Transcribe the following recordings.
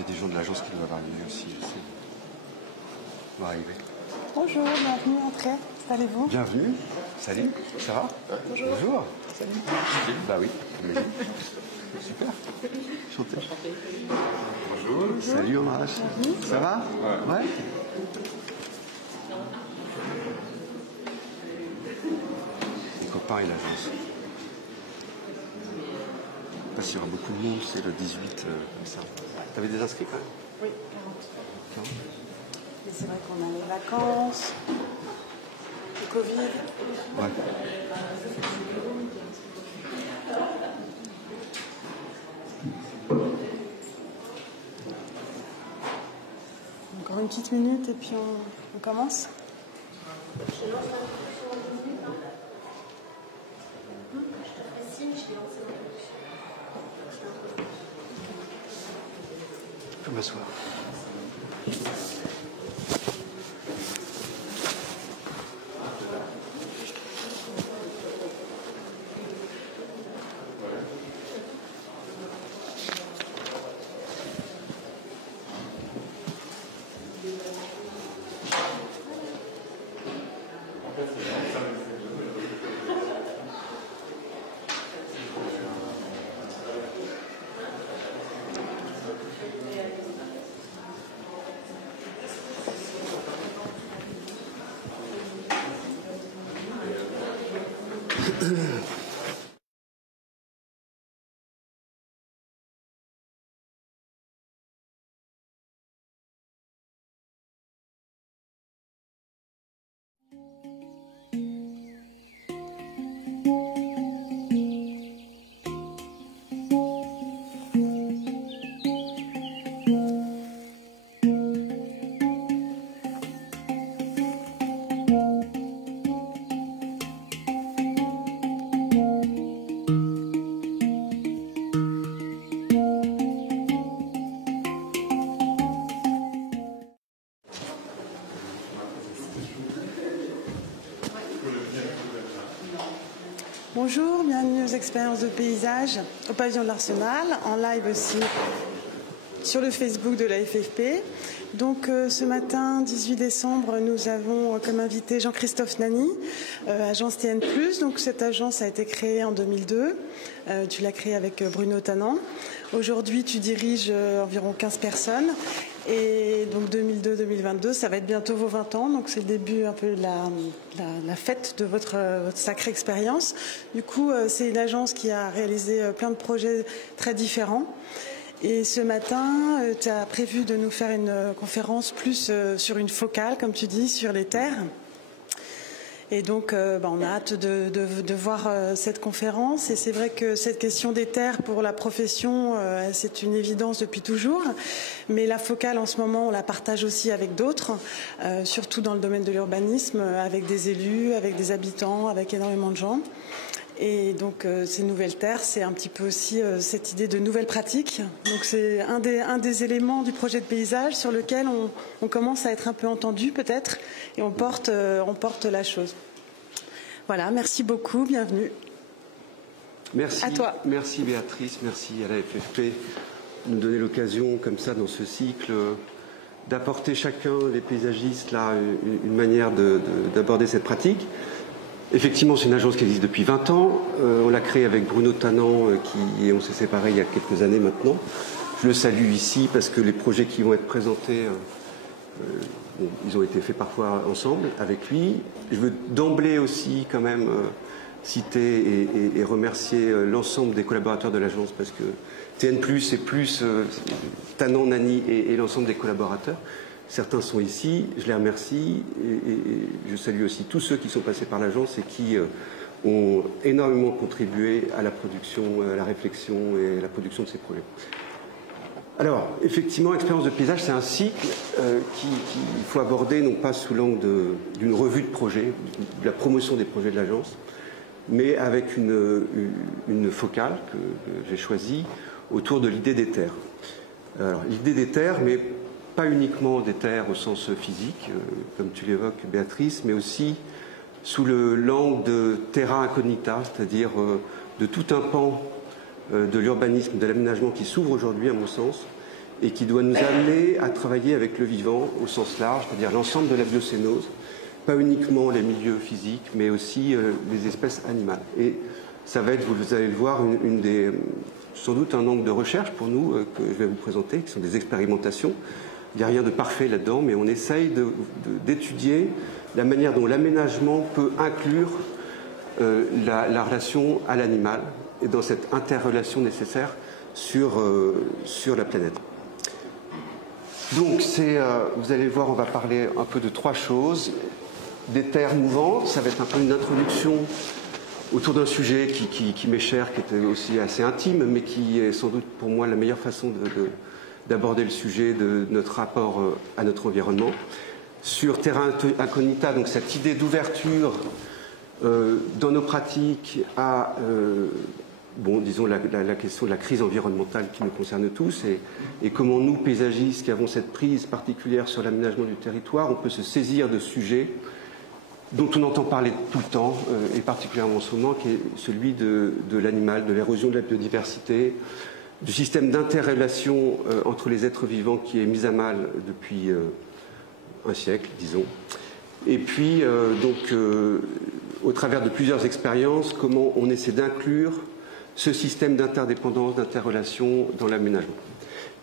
Il y a des gens de l'agence qui doivent arriver aussi. On va arriver. Bonjour, bienvenue, entrez. Installez-vous. Bienvenue. Salut. Ça va? Bonjour. Bonjour. Salut. Bah oui. Super. Chanté. Bonjour. Salut Omar. Ça va? Ouais. Les copains et l'agence. Je sais pas s'il y aura beaucoup de monde, c'est le 18 comme ça. T'avais des inscrits quand même? Oui, 40. Et c'est vrai qu'on a les vacances, le Covid. Ouais. Encore une petite minute et puis on commence. Je peux m'asseoir. Bonjour, bienvenue aux expériences de paysage au pavillon de l'Arsenal, en live aussi sur le Facebook de la FFP. Donc ce matin, 18 décembre, nous avons comme invité Jean-Christophe Nani, agence TN+. Donc cette agence a été créée en 2002. Tu l'as créée avec Bruno Tanan. Aujourd'hui, tu diriges environ 15 personnes. Et donc 2002-2022, ça va être bientôt vos 20 ans. Donc c'est le début un peu de la fête de votre sacrée expérience. Du coup, c'est une agence qui a réalisé plein de projets très différents. Et ce matin, tu as prévu de nous faire une conférence plus sur une focale, comme tu dis, sur les terres. Et donc, on a hâte de voir cette conférence. Et c'est vrai que cette question des terres pour la profession, c'est une évidence depuis toujours. Mais la focale, en ce moment, on la partage aussi avec d'autres, surtout dans le domaine de l'urbanisme, avec des élus, avec des habitants, avec énormément de gens. Et donc ces nouvelles terres, c'est un petit peu aussi cette idée de nouvelles pratiques. Donc c'est un des éléments du projet de paysage sur lequel on commence à être un peu entendu peut-être, et on porte la chose. Voilà, merci beaucoup, bienvenue. Merci à toi. Merci Béatrice, merci à la FFP de nous donner l'occasion comme ça dans ce cycle d'apporter chacun, les paysagistes, là, une manière d'aborder cette pratique. Effectivement, c'est une agence qui existe depuis 20 ans. On l'a créée avec Bruno Tanan, on s'est séparés il y a quelques années maintenant. Je le salue ici parce que les projets qui vont être présentés, ils ont été faits parfois ensemble avec lui. Je veux d'emblée aussi quand même citer et remercier l'ensemble des collaborateurs de l'agence parce que TN+, c'est plus Tanan, Nani et l'ensemble des collaborateurs. Certains sont ici, je les remercie et je salue aussi tous ceux qui sont passés par l'agence et qui ont énormément contribué à la production, à la réflexion et à la production de ces projets. Alors, effectivement, expérience de paysage, c'est un cycle qu'il faut aborder non pas sous l'angle d'une revue de projet, de la promotion des projets de l'agence, mais avec une focale que j'ai choisie autour de l'idée des terres. Alors, l'idée des terres, mais pas uniquement des terres au sens physique, comme tu l'évoques Béatrice, mais aussi sous l'angle de terra incognita, c'est-à-dire de tout un pan de l'urbanisme, de l'aménagement qui s'ouvre aujourd'hui à mon sens, et qui doit nous amener à travailler avec le vivant au sens large, c'est-à-dire l'ensemble de la biocénose, pas uniquement les milieux physiques, mais aussi les espèces animales. Et ça va être, vous allez le voir, sans doute un angle de recherche pour nous que je vais vous présenter, qui sont des expérimentations. Il n'y a rien de parfait là-dedans, mais on essaye d'étudier la manière dont l'aménagement peut inclure la relation à l'animal et dans cette interrelation nécessaire sur la planète. Donc, vous allez voir, on va parler un peu de trois choses. Des terres mouvantes, ça va être un peu une introduction autour d'un sujet qui m'est cher, qui était aussi assez intime, mais qui est sans doute pour moi la meilleure façon d'aborder le sujet de notre rapport à notre environnement. Sur Terra Incognita, donc cette idée d'ouverture dans nos pratiques à disons la question de la crise environnementale qui nous concerne tous et comment nous, paysagistes, qui avons cette prise particulière sur l'aménagement du territoire, on peut se saisir de sujets dont on entend parler tout le temps, et particulièrement en ce moment, qui est celui de l'animal, de l'érosion de la biodiversité, du système d'interrelation entre les êtres vivants qui est mis à mal depuis un siècle, disons. Et puis, au travers de plusieurs expériences, comment on essaie d'inclure ce système d'interdépendance, d'interrelation dans l'aménagement.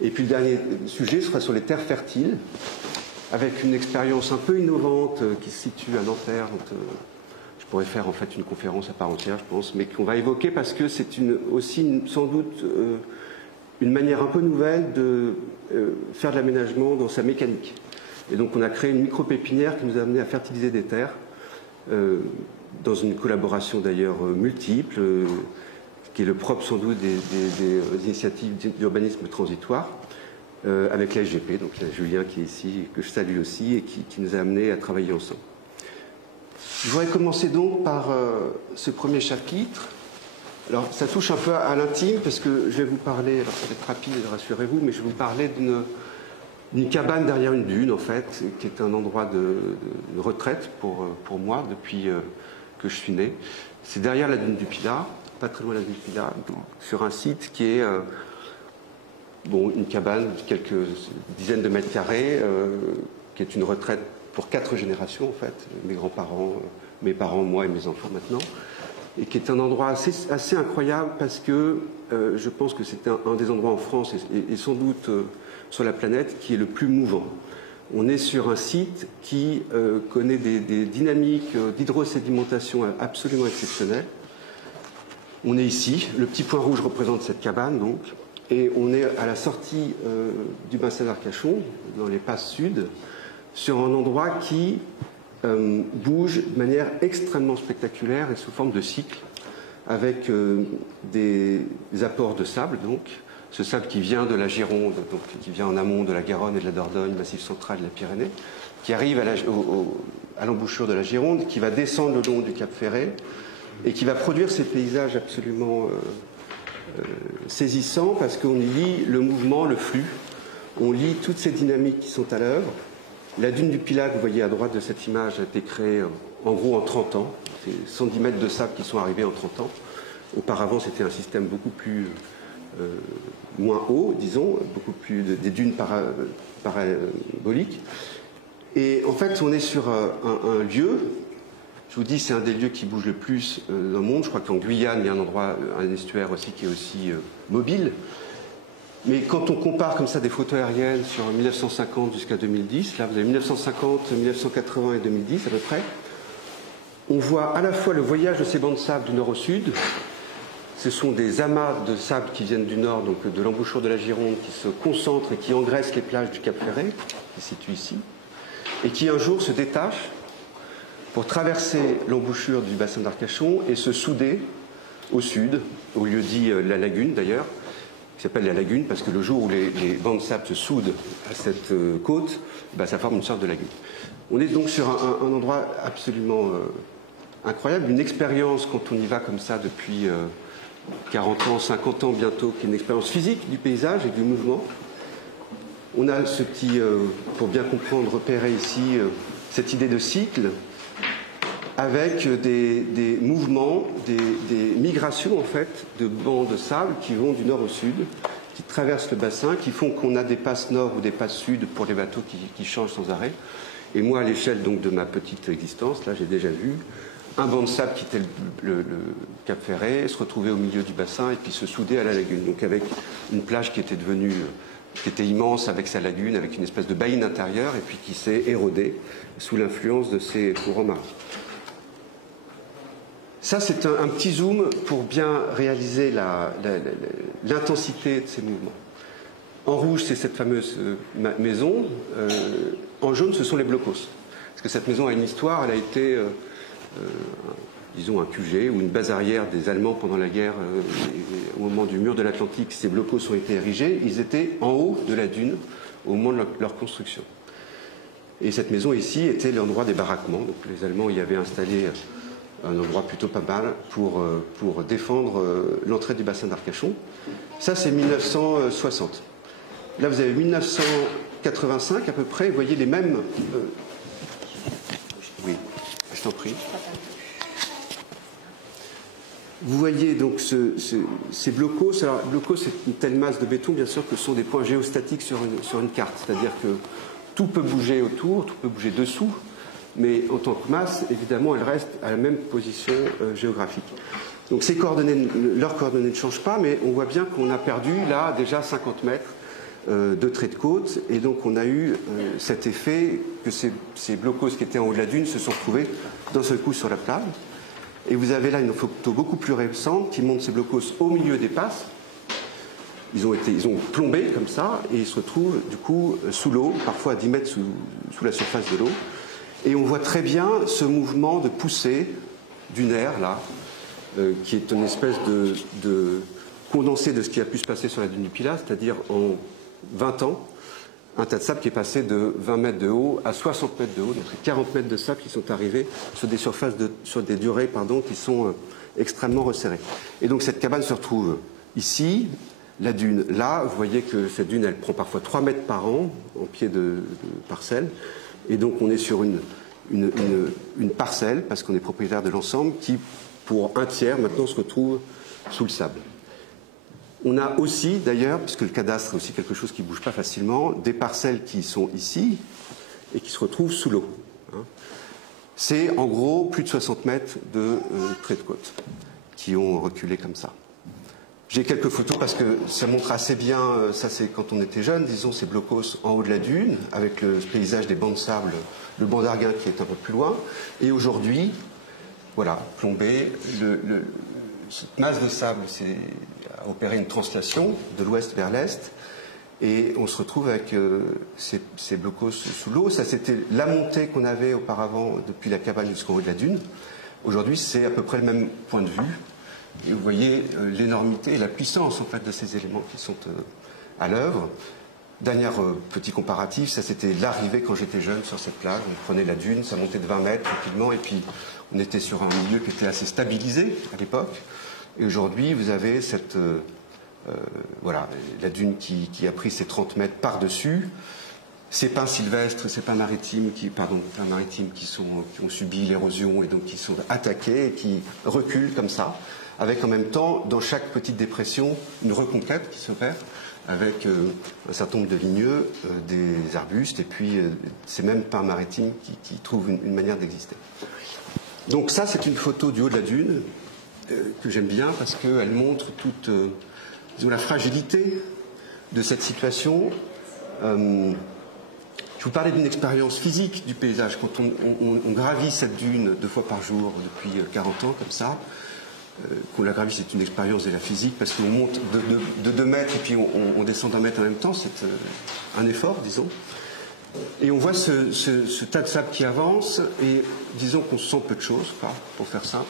Et puis le dernier sujet sera sur les terres fertiles, avec une expérience un peu innovante qui se situe à Nanterre, dont je pourrais faire en fait une conférence à part entière, je pense, mais qu'on va évoquer parce que c'est aussi sans doute une manière un peu nouvelle de faire de l'aménagement dans sa mécanique. Et donc on a créé une micro-pépinière qui nous a amené à fertiliser des terres, dans une collaboration d'ailleurs multiple, qui est le propre sans doute des initiatives d'urbanisme transitoire, avec la SGP, donc il y a Julien qui est ici, que je salue aussi, et qui nous a amenés à travailler ensemble. Je voudrais commencer donc par ce premier chapitre. Alors ça touche un peu à l'intime, parce que je vais vous parler, alors ça va être rapide, rassurez-vous, mais je vais vous parler d'une cabane derrière une dune, en fait, qui est un endroit de retraite pour moi, depuis que je suis né. C'est derrière la dune du Pilat, pas très loin de la dune du Pilat, donc, sur un site qui est une cabane de quelques dizaines de mètres carrés, qui est une retraite pour 4 générations, en fait, mes grands-parents, mes parents, moi et mes enfants maintenant, et qui est un endroit assez incroyable parce que je pense que c'est un des endroits en France et sans doute sur la planète qui est le plus mouvant. On est sur un site qui connaît des dynamiques d'hydrosédimentation absolument exceptionnelles. On est ici, le petit point rouge représente cette cabane donc, et on est à la sortie du bassin d'Arcachon, dans les passes sud, sur un endroit qui bouge de manière extrêmement spectaculaire et sous forme de cycle, avec des apports de sable, donc ce sable qui vient de la Gironde, donc qui vient en amont de la Garonne et de la Dordogne, Massif central de la Pyrénées, qui arrive à l'embouchure de la Gironde, qui va descendre le long du Cap Ferret et qui va produire ces paysages absolument saisissants parce qu'on y lit le mouvement, le flux, on lit toutes ces dynamiques qui sont à l'œuvre. La dune du Pilat, que vous voyez à droite de cette image, a été créée en gros en 30 ans. C'est 110 mètres de sable qui sont arrivés en 30 ans. Auparavant, c'était un système beaucoup plus moins haut, disons, beaucoup plus des dunes paraboliques. Et en fait, on est sur un lieu, je vous dis, c'est un des lieux qui bouge le plus dans le monde. Je crois qu'en Guyane, il y a un endroit, un estuaire aussi qui est aussi mobile. Mais quand on compare comme ça des photos aériennes sur 1950 jusqu'à 2010, là vous avez 1950, 1980 et 2010 à peu près, on voit à la fois le voyage de ces bancs de sable du nord au sud. Ce sont des amas de sable qui viennent du nord, donc de l'embouchure de la Gironde, qui se concentrent et qui engraissent les plages du Cap Ferret, qui se situe ici, et qui un jour se détachent pour traverser l'embouchure du bassin d'Arcachon et se souder au sud, au lieu dit la lagune d'ailleurs, qui s'appelle la lagune, parce que le jour où les bancs de sable se soudent à cette côte, ça forme une sorte de lagune. On est donc sur un endroit absolument incroyable, une expérience quand on y va comme ça depuis 40 ans, 50 ans bientôt, qui est une expérience physique du paysage et du mouvement. On a ce petit, pour bien comprendre, repérer ici cette idée de cycle, avec des mouvements, des migrations en fait de bancs de sable qui vont du nord au sud, qui traversent le bassin, qui font qu'on a des passes nord ou des passes sud pour les bateaux qui changent sans arrêt. Et moi, à l'échelle donc de ma petite existence, là j'ai déjà vu un banc de sable quitter le Cap Ferret, se retrouver au milieu du bassin et puis se souder à la lagune. Donc avec une plage qui était immense avec sa lagune, avec une espèce de baïne intérieure et puis qui s'est érodée sous l'influence de ces courants marins. Ça, c'est un petit zoom pour bien réaliser l'intensité de ces mouvements. En rouge, c'est cette fameuse maison. En jaune, ce sont les blocos. Parce que cette maison a une histoire, elle a été, disons, un QG ou une base arrière des Allemands pendant la guerre. Au moment du mur de l'Atlantique, ces blocos ont été érigés. Ils étaient en haut de la dune au moment de leur construction. Et cette maison ici était l'endroit des baraquements. Donc les Allemands y avaient installé un endroit plutôt pas mal pour défendre l'entrée du bassin d'Arcachon. Ça, c'est 1960. Là, vous avez 1985 à peu près. Vous voyez les mêmes... Oui, je t'en prie. Vous voyez donc ces blocos. Alors, blocos, c'est une telle masse de béton, bien sûr, que ce sont des points géostatiques sur une carte. C'est-à-dire que tout peut bouger autour, tout peut bouger dessous, mais en tant que masse, évidemment, elle reste à la même position géographique. Donc ces coordonnées, leurs coordonnées ne changent pas, mais on voit bien qu'on a perdu là déjà 50 mètres de trait de côte, et donc on a eu cet effet que ces blocos qui étaient en haut de la dune se sont retrouvés d'un seul coup sur la plage. Et vous avez là une photo beaucoup plus récente qui montre ces blocos au milieu des passes. Ils ont plombé comme ça, et ils se retrouvent du coup sous l'eau, parfois à 10 mètres sous la surface de l'eau. Et on voit très bien ce mouvement de poussée dunaire là, qui est une espèce de condensé de ce qui a pu se passer sur la dune du Pilat, c'est-à-dire en 20 ans, un tas de sable qui est passé de 20 mètres de haut à 60 mètres de haut, donc 40 mètres de sable qui sont arrivés sur des surfaces, sur des durées qui sont extrêmement resserrées. Et donc cette cabane se retrouve ici, la dune là, vous voyez que cette dune elle prend parfois 3 mètres par an en pied de parcelle, et donc on est sur une parcelle, parce qu'on est propriétaire de l'ensemble, qui pour un tiers maintenant se retrouve sous le sable. On a aussi, d'ailleurs, puisque le cadastre est aussi quelque chose qui ne bouge pas facilement, des parcelles qui sont ici et qui se retrouvent sous l'eau. C'est en gros plus de 60 mètres de trait de côte qui ont reculé comme ça. J'ai quelques photos parce que ça montre assez bien, ça c'est quand on était jeune, disons ces blocos en haut de la dune, avec le paysage des bancs de sable, le banc d'Arguin qui est un peu plus loin. Et aujourd'hui, voilà, plombé, cette masse de sable a opéré une translation de l'ouest vers l'est, et on se retrouve avec ces blocos sous l'eau. Ça, c'était la montée qu'on avait auparavant depuis la cabane jusqu'en haut de la dune. Aujourd'hui, c'est à peu près le même point de vue. Et vous voyez l'énormité et la puissance en fait, de ces éléments qui sont à l'œuvre. Dernier petit comparatif, ça c'était l'arrivée quand j'étais jeune sur cette plage. On prenait la dune, ça montait de 20 mètres rapidement, et puis on était sur un milieu qui était assez stabilisé à l'époque. Et aujourd'hui, vous avez voilà, la dune qui a pris ses 30 mètres par-dessus. Ces pins sylvestres, ces pins maritimes qui ont subi l'érosion et donc qui sont attaqués et qui reculent comme ça, avec en même temps, dans chaque petite dépression, une reconquête qui s'opère avec un certain nombre de ligneux, des arbustes, et puis ces mêmes pins maritimes qui trouvent une manière d'exister. Donc ça, c'est une photo du haut de la dune, que j'aime bien parce qu'elle montre toute disons, la fragilité de cette situation. Je vous parlais d'une expérience physique du paysage. Quand on gravit cette dune 2 fois par jour depuis 40 ans, comme ça, qu'on la gravit, c'est une expérience de la physique, parce qu'on monte de 2 mètres et puis on descend d'1 mètre en même temps, c'est un effort, disons. Et on voit ce tas de sable qui avance, et disons qu'on sent peu de choses, pour faire ça,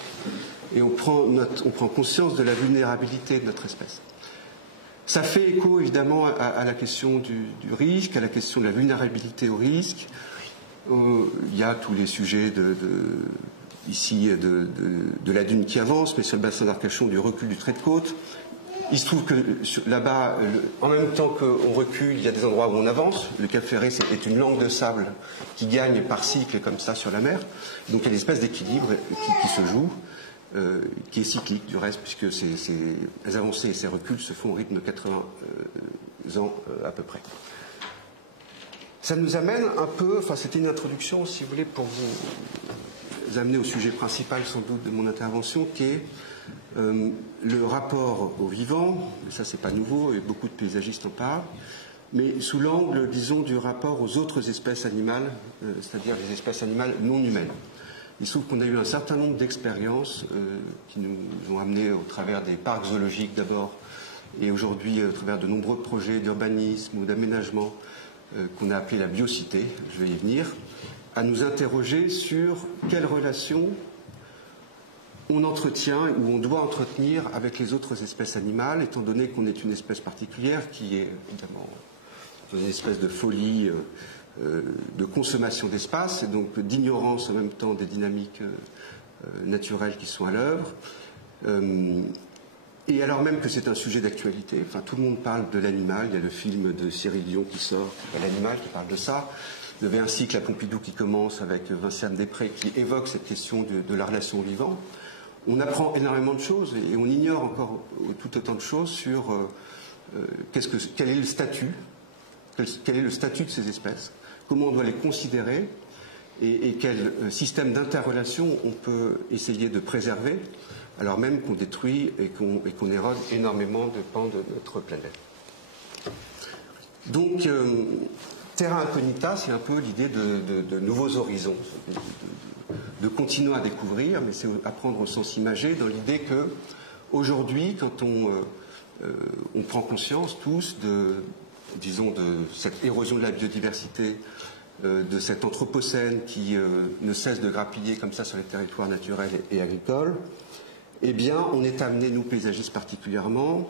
et on prend conscience de la vulnérabilité de notre espèce. Ça fait écho évidemment à la question du risque, à la question de la vulnérabilité au risque. Il y a tous les sujets ici de la dune qui avance, mais sur le bassin d'Arcachon du recul du trait de côte. Il se trouve que là-bas, en même temps qu'on recule, il y a des endroits où on avance. Le Cap Ferret est une langue de sable qui gagne par cycle comme ça sur la mer. Donc il y a une espèce d'équilibre qui se joue. qui est cyclique du reste, puisque ces avancées et ces reculs se font au rythme de 80 ans à peu près. Ça nous amène un peu, enfin c'était une introduction, si vous voulez, pour vous amener au sujet principal sans doute de mon intervention, qui est le rapport au vivant. Ça c'est pas nouveau, et beaucoup de paysagistes en parlent, mais sous l'angle, disons, du rapport aux autres espèces animales, c'est-à-dire les espèces animales non humaines. Il se trouve qu'on a eu un certain nombre d'expériences qui nous ont amenés au travers des parcs zoologiques d'abord, et aujourd'hui au travers de nombreux projets d'urbanisme ou d'aménagement qu'on a appelé la biocité, je vais y venir, à nous interroger sur quelles relations on entretient ou on doit entretenir avec les autres espèces animales, étant donné qu'on est une espèce particulière qui est évidemment une espèce de folie de consommation d'espace et donc d'ignorance en même temps des dynamiques naturelles qui sont à l'œuvre. Et alors même que c'est un sujet d'actualité, enfin tout le monde parle de l'animal, il y a le film de Cyril Dion qui sort, l'animal qui parle de ça. Vous avez un cycle à Pompidou qui commence avec Vinciane Després qui évoque cette question de la relation au vivant. On apprend énormément de choses et on ignore encore tout autant de choses sur quel est le statut, quel est le statut de ces espèces, comment on doit les considérer et quel système d'interrelation on peut essayer de préserver, alors même qu'on détruit et qu'on érode énormément de pans de notre planète. Donc, Terra Incognita, c'est un peu l'idée de nouveaux horizons, de continuer à découvrir, mais c'est apprendre au sens imagé, dans l'idée que, aujourd'hui, quand on prend conscience tous de cette érosion de la biodiversité, de cet anthropocène qui ne cesse de grappiller comme ça sur les territoires naturels et agricoles, eh bien, on est amené, nous paysagistes particulièrement,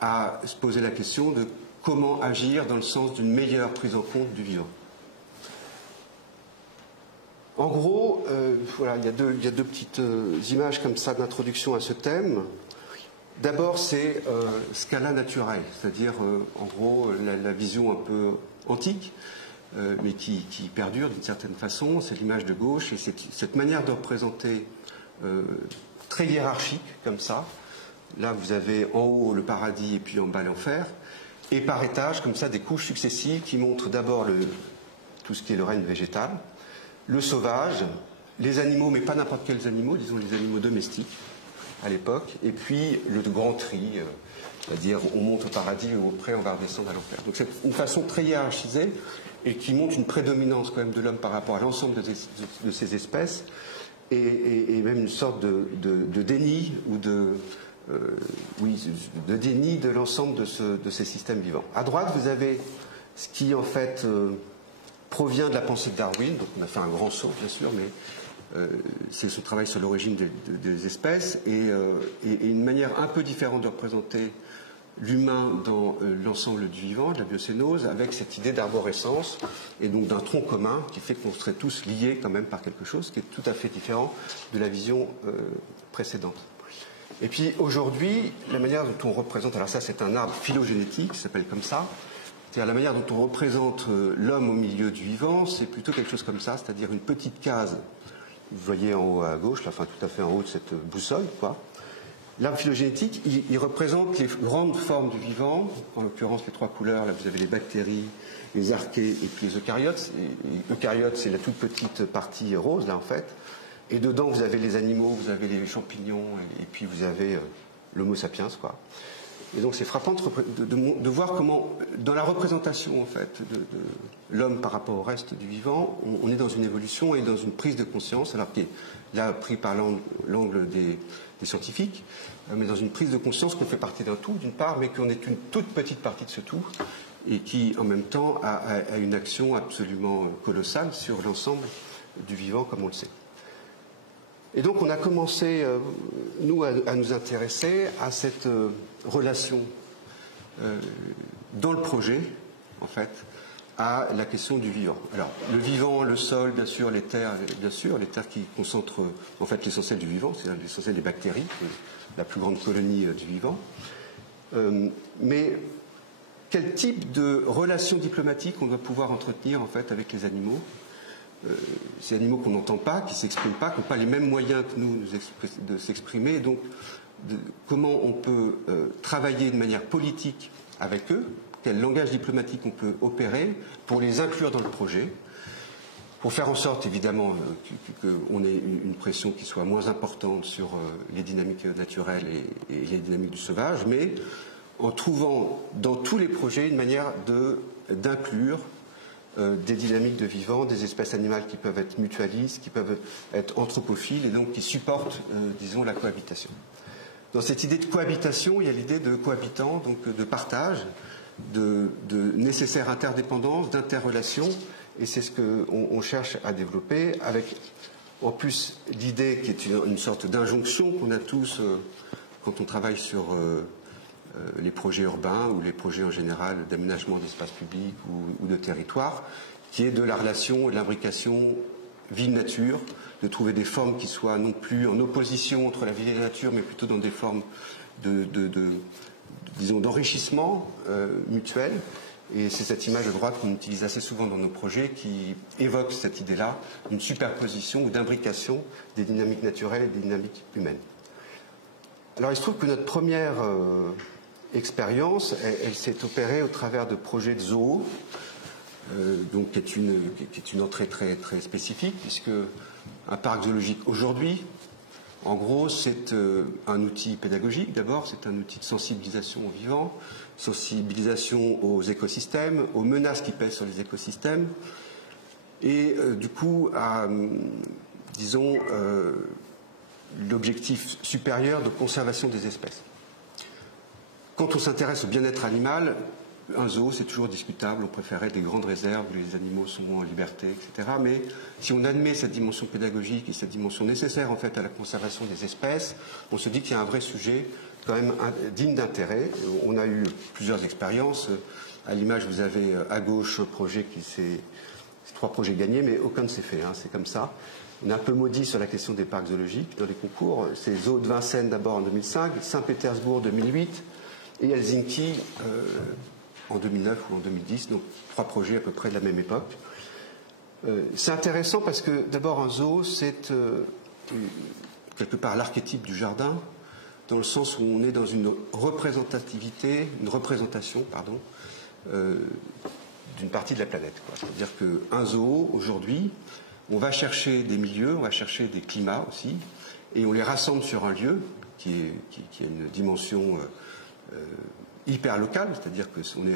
à se poser la question de comment agir dans le sens d'une meilleure prise en compte du vivant. En gros, voilà, il y a deux petites images comme ça d'introduction à ce thème. D'abord, c'est Scala Naturae, c'est-à-dire, en gros, la vision un peu antique, mais qui perdure d'une certaine façon. C'est l'image de gauche, et cette manière de représenter très hiérarchique, comme ça. Là, vous avez en haut le paradis et puis en bas l'enfer. Et par étage, comme ça, des couches successives qui montrent d'abord tout ce qui est le règne végétal, le sauvage, les animaux, mais pas n'importe quels animaux, disons les animaux domestiques à l'époque, et puis le grand tri, c'est-à-dire on monte au paradis et après on va redescendre à l'enfer. Donc c'est une façon très hiérarchisée et qui montre une prédominance quand même de l'homme par rapport à l'ensemble de ces espèces et même une sorte de déni ou de déni de l'ensemble de ces systèmes vivants. À droite, vous avez ce qui en fait provient de la pensée de Darwin, donc on a fait un grand saut bien sûr, mais c'est ce travail sur l'origine des espèces et une manière un peu différente de représenter l'humain dans l'ensemble du vivant, de la biocénose, avec cette idée d'arborescence et donc d'un tronc commun qui fait qu'on serait tous liés quand même par quelque chose qui est tout à fait différent de la vision précédente. Et puis aujourd'hui, la manière dont on représente, alors ça c'est un arbre phylogénétique, ça s'appelle comme ça, c'est-à-dire la manière dont on représente l'homme au milieu du vivant, c'est plutôt quelque chose comme ça, c'est-à-dire une petite case, vous voyez en haut à gauche, là, enfin tout à fait en haut de cette boussole, quoi. L'arbre phylogénétique, il représente les grandes formes du vivant, en l'occurrence les trois couleurs, là vous avez les bactéries, les archées et puis les eucaryotes. Les eucaryotes, c'est la toute petite partie rose, là en fait. Et dedans, vous avez les animaux, vous avez les champignons, et puis vous avez l'homo sapiens, quoi. Et donc c'est frappant de voir comment, dans la représentation en fait de l'homme par rapport au reste du vivant, on est dans une évolution et dans une prise de conscience, alors qui est là pris par l'angle des scientifiques, mais dans une prise de conscience qu'on fait partie d'un tout, d'une part, mais qu'on est une toute petite partie de ce tout, et qui en même temps a une action absolument colossale sur l'ensemble du vivant, comme on le sait. Et donc on a commencé, nous, à nous intéresser à cette relation dans le projet, en fait, à la question du vivant. Alors, le vivant, le sol, bien sûr, les terres qui concentrent en fait l'essentiel du vivant, c'est-à-dire l'essentiel des bactéries, la plus grande colonie du vivant. Mais quel type de relation diplomatique on doit pouvoir entretenir en fait avec les animaux ces animaux qu'on n'entend pas, qui ne s'expriment pas, qui n'ont pas les mêmes moyens que nous de s'exprimer. Donc, comment on peut travailler de manière politique avec eux, quel langage diplomatique on peut opérer pour les inclure dans le projet, pour faire en sorte, évidemment, qu'on ait une pression qui soit moins importante sur les dynamiques naturelles et les dynamiques du sauvage, mais en trouvant dans tous les projets une manière d'inclure des dynamiques de vivant, des espèces animales qui peuvent être mutualistes, qui peuvent être anthropophiles et donc qui supportent, disons, la cohabitation. Dans cette idée de cohabitation, il y a l'idée de cohabitant, donc de partage, de nécessaire interdépendance, d'interrelation, et c'est ce qu'on cherche à développer, avec en plus l'idée qui est une sorte d'injonction qu'on a tous quand on travaille sur les projets urbains ou les projets en général d'aménagement d'espaces publics ou de territoire, qui est de la relation et de l'imbrication ville-nature, de trouver des formes qui soient non plus en opposition entre la ville et la nature, mais plutôt dans des formes disons, d'enrichissement mutuel. Et c'est cette image de droite qu'on utilise assez souvent dans nos projets qui évoque cette idée-là d'une superposition ou d'imbrication des dynamiques naturelles et des dynamiques humaines. Alors il se trouve que notre première expérience, elle s'est opérée au travers de projets de zoo, donc qui est une entrée très, très spécifique, puisque un parc zoologique aujourd'hui, en gros, c'est un outil pédagogique d'abord, c'est un outil de sensibilisation aux vivants, sensibilisation aux écosystèmes, aux menaces qui pèsent sur les écosystèmes, et du coup à, disons, l'objectif supérieur de conservation des espèces. Quand on s'intéresse au bien-être animal, un zoo, c'est toujours discutable. On préférait des grandes réserves où les animaux sont en liberté, etc. Mais si on admet cette dimension pédagogique et cette dimension nécessaire en fait à la conservation des espèces, on se dit qu'il y a un vrai sujet quand même digne d'intérêt. On a eu plusieurs expériences. À l'image, vous avez à gauche projet qui c'est 3 projets gagnés, mais aucun ne s'est fait. Hein, c'est comme ça. On est un peu maudit sur la question des parcs zoologiques dans les concours. C'est Zoo de Vincennes d'abord en 2005, Saint-Pétersbourg 2008 et Helsinki en 2009 ou en 2010, donc 3 projets à peu près de la même époque. C'est intéressant parce que d'abord un zoo, c'est quelque part l'archétype du jardin, dans le sens où on est dans une représentation d'une partie de la planète. C'est-à-dire qu'un zoo, aujourd'hui, on va chercher des milieux, on va chercher des climats aussi, et on les rassemble sur un lieu qui a une dimension hyper locale, c'est-à-dire qu'on est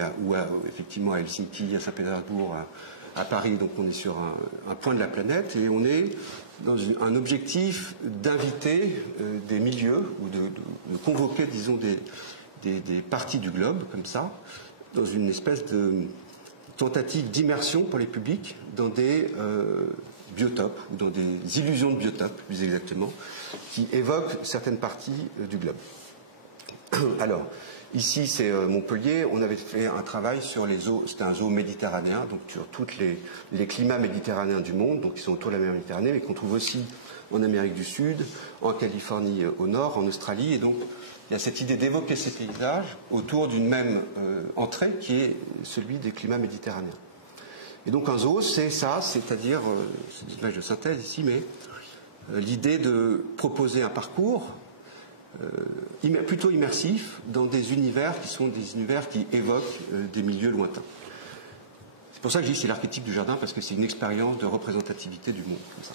effectivement à Helsinki, à Saint-Pétersbourg, à Paris, donc on est sur un point de la planète, et on est dans un objectif d'inviter des milieux, ou de convoquer, disons, des parties du globe, comme ça, dans une espèce de tentative d'immersion pour les publics dans des biotopes, ou dans des illusions de biotopes, plus exactement, qui évoquent certaines parties du globe. Alors, ici, c'est Montpellier. On avait fait un travail sur les zoos. C'était un zoo méditerranéen, donc sur tous les climats méditerranéens du monde, donc qui sont autour de la mer Méditerranée, mais qu'on trouve aussi en Amérique du Sud, en Californie au nord, en Australie. Et donc, il y a cette idée d'évoquer ces paysages autour d'une même entrée qui est celui des climats méditerranéens. Et donc, un zoo, c'est ça, c'est-à-dire, c'est une image de synthèse ici, mais l'idée de proposer un parcours plutôt immersif dans des univers qui sont des univers qui évoquent des milieux lointains. C'est pour ça que je dis que c'est l'archétype du jardin, parce que c'est une expérience de représentativité du monde, comme ça.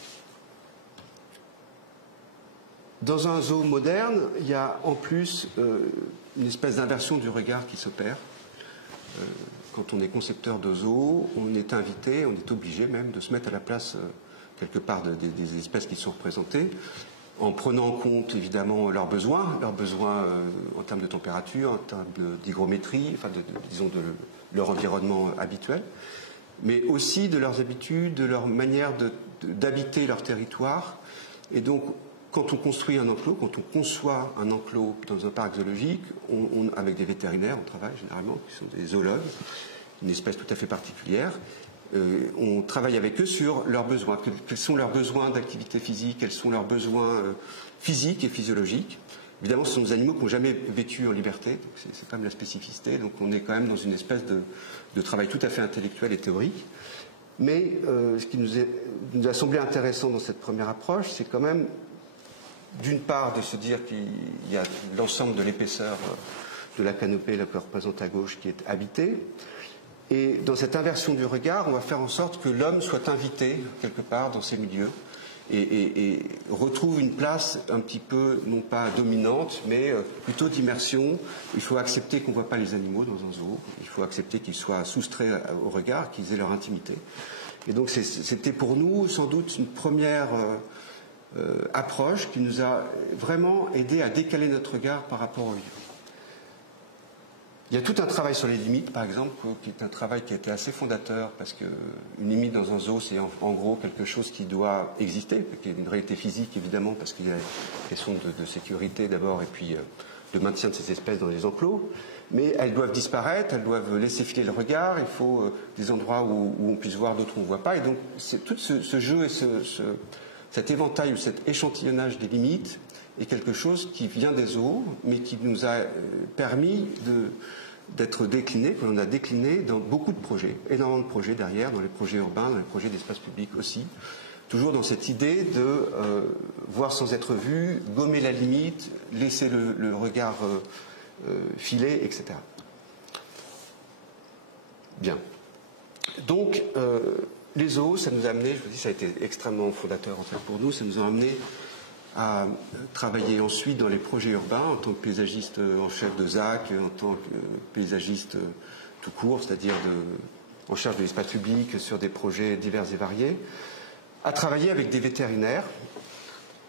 Dans un zoo moderne, il y a en plus une espèce d'inversion du regard qui s'opère. Quand on est concepteur de zoo, on est invité, on est obligé même de se mettre à la place quelque part des espèces qui sont représentées, en prenant en compte évidemment leurs besoins en termes de température, en termes d'hygrométrie, enfin disons de leur environnement habituel, mais aussi de leurs habitudes, de leur manière d'habiter leur territoire. Et donc, quand on construit un enclos, quand on conçoit un enclos dans un parc zoologique, avec des vétérinaires, on travaille généralement, qui sont des zoologues, une espèce tout à fait particulière. On travaille avec eux sur leurs besoins. Quels sont leurs besoins d'activité physique, quels sont leurs besoins physiques et physiologiques. Évidemment, ce sont des animaux qui n'ont jamais vécu en liberté, c'est quand même la spécificité, donc on est quand même dans une espèce de travail tout à fait intellectuel et théorique. Mais ce qui nous a semblé intéressant dans cette première approche, c'est quand même, d'une part, de se dire qu'il y a l'ensemble de l'épaisseur de la canopée là, que représente à gauche qui est habitée. Et dans cette inversion du regard, on va faire en sorte que l'homme soit invité quelque part dans ces milieux et retrouve une place un petit peu, non pas dominante, mais plutôt d'immersion. Il faut accepter qu'on ne voit pas les animaux dans un zoo. Il faut accepter qu'ils soient soustraits au regard, qu'ils aient leur intimité. Et donc c'était pour nous sans doute une première approche qui nous a vraiment aidé à décaler notre regard par rapport au vivant. Il y a tout un travail sur les limites, par exemple, qui est un travail qui a été assez fondateur, parce qu'une limite dans un zoo, c'est en gros quelque chose qui doit exister, qui est une réalité physique, évidemment, parce qu'il y a une question de sécurité d'abord, et puis de maintien de ces espèces dans les enclos. Mais elles doivent disparaître, elles doivent laisser filer le regard, il faut des endroits où on puisse voir, d'autres où on ne voit pas. Et donc, tout ce jeu et cet éventail ou cet échantillonnage des limites est quelque chose qui vient des zoos, mais qui nous a permis d'être décliné, que l'on a décliné dans beaucoup de projets, énormément de projets derrière, dans les projets urbains, dans les projets d'espace public aussi, toujours dans cette idée de voir sans être vu, gommer la limite, laisser le regard filer, etc. Bien. Donc, les zoos, ça nous a amené, je vous dis, ça a été extrêmement fondateur en fait pour nous, ça nous a amené à travailler ensuite dans les projets urbains en tant que paysagiste en chef de ZAC, en tant que paysagiste tout court, c'est-à-dire en charge de l'espace public sur des projets divers et variés, à travailler avec des vétérinaires.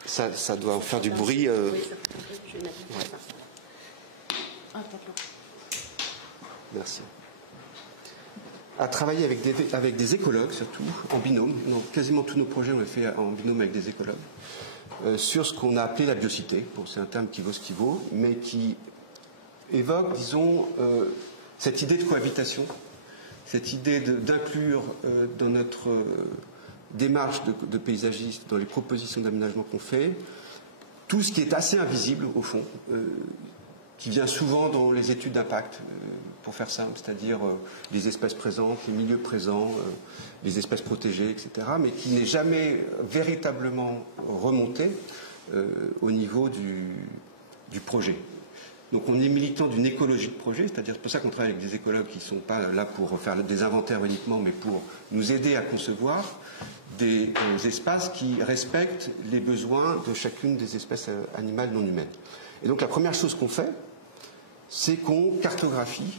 Ça doit en faire du bruit. Merci. À travailler avec des écologues surtout, en binôme. Donc, quasiment tous nos projets on les fait en binôme avec des écologues. Sur ce qu'on a appelé la biocité. Bon, c'est un terme qui vaut ce qu'il vaut, mais qui évoque, disons, cette idée de cohabitation, cette idée d'inclure dans notre démarche de paysagiste, dans les propositions d'aménagement qu'on fait, tout ce qui est assez invisible, au fond, qui vient souvent dans les études d'impact, pour faire simple, c'est-à-dire les espèces présentes, les milieux présents, les espèces protégées, etc., mais qui n'est jamais véritablement remonté au niveau du projet. Donc on est militant d'une écologie de projet, c'est-à-dire c'est pour ça qu'on travaille avec des écologues qui ne sont pas là pour faire des inventaires uniquement, mais pour nous aider à concevoir des espaces qui respectent les besoins de chacune des espèces animales non humaines. Et donc la première chose qu'on fait, c'est qu'on cartographie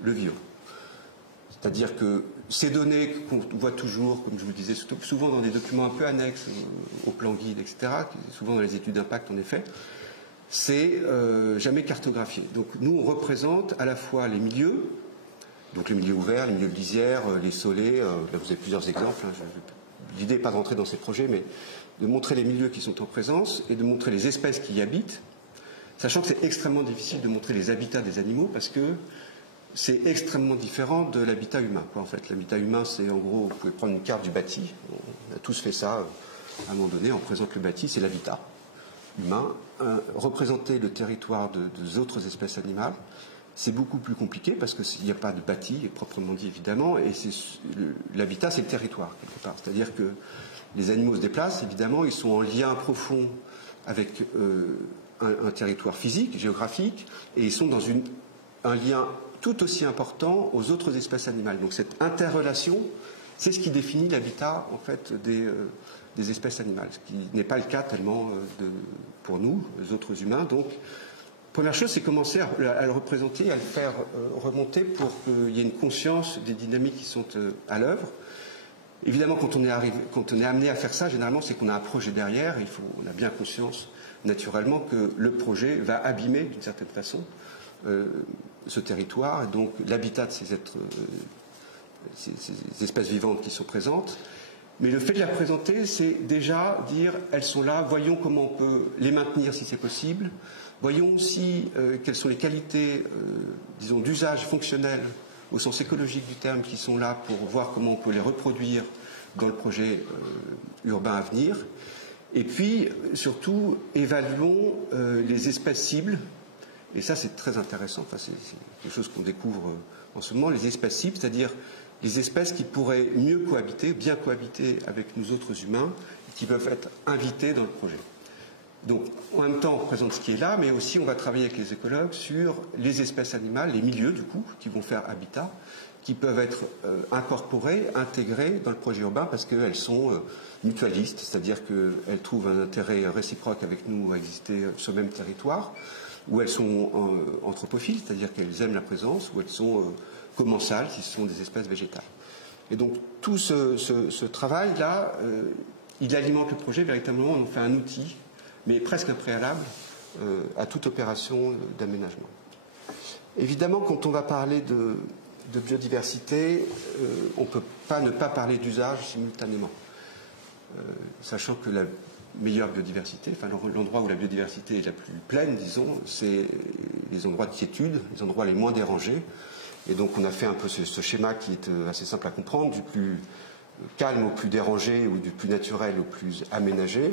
le vivant. C'est-à-dire que ces données qu'on voit toujours, comme je vous le disais, souvent dans des documents un peu annexes au plan guide, etc., souvent dans les études d'impact en effet, c'est jamais cartographié. Donc nous, on représente à la fois les milieux, donc les milieux ouverts, les milieux de lisière, les solets, là vous avez plusieurs exemples, hein, l'idée n'est pas de rentrer dans ces projets, mais de montrer les milieux qui sont en présence et de montrer les espèces qui y habitent, sachant que c'est extrêmement difficile de montrer les habitats des animaux parce que c'est extrêmement différent de l'habitat humain. En fait, l'habitat humain, c'est en gros, vous pouvez prendre une carte du bâti, on a tous fait ça à un moment donné, on présente le bâti, c'est l'habitat humain. Représenter le territoire des autres espèces animales, c'est beaucoup plus compliqué parce qu'il n'y a pas de bâti, proprement dit évidemment, et l'habitat, c'est le territoire, quelque part. C'est-à-dire que les animaux se déplacent, évidemment, ils sont en lien profond avec un territoire physique, géographique, et ils sont dans un lien tout aussi important aux autres espèces animales. Donc cette interrelation, c'est ce qui définit l'habitat en fait des espèces animales, ce qui n'est pas le cas tellement pour nous, les autres humains. Donc, première chose, c'est commencer à le représenter, à le faire remonter pour qu'il y ait une conscience des dynamiques qui sont à l'œuvre. Évidemment, quand on est amené à faire ça, généralement, c'est qu'on a un projet derrière. On a bien conscience, naturellement, que le projet va abîmer, d'une certaine façon, ce territoire, et donc l'habitat de ces espèces vivantes qui sont présentes. Mais le fait de les représenter, c'est déjà dire, elles sont là, voyons comment on peut les maintenir si c'est possible, voyons aussi quelles sont les qualités, disons, d'usage fonctionnel au sens écologique du terme qui sont là pour voir comment on peut les reproduire dans le projet urbain à venir. Et puis, surtout, évaluons les espèces cibles. Et ça, c'est très intéressant. Enfin, c'est quelque chose qu'on découvre en ce moment, les espèces cibles, c'est-à-dire les espèces qui pourraient mieux cohabiter, bien cohabiter avec nous autres humains, et qui peuvent être invitées dans le projet. Donc, en même temps, on présente ce qui est là, mais aussi on va travailler avec les écologues sur les espèces animales, les milieux, du coup, qui vont faire habitat, qui peuvent être incorporées, intégrées dans le projet urbain parce qu'elles sont mutualistes, c'est-à-dire qu'elles trouvent un intérêt réciproque avec nous à exister sur le même territoire, ou elles sont anthropophiles, c'est-à-dire qu'elles aiment la présence, ou elles sont commensales, qui sont des espèces végétales. Et donc, tout ce travail-là, il alimente le projet, véritablement, on en fait un outil, mais presque un préalable à toute opération d'aménagement. Évidemment, quand on va parler de biodiversité, on ne peut pas ne pas parler d'usage simultanément. Sachant que la meilleure biodiversité, enfin l'endroit où la biodiversité est la plus pleine, disons, c'est les endroits de quiétude, les endroits les moins dérangés. Et donc on a fait un peu ce schéma qui est assez simple à comprendre, du plus calme au plus dérangé ou du plus naturel au plus aménagé.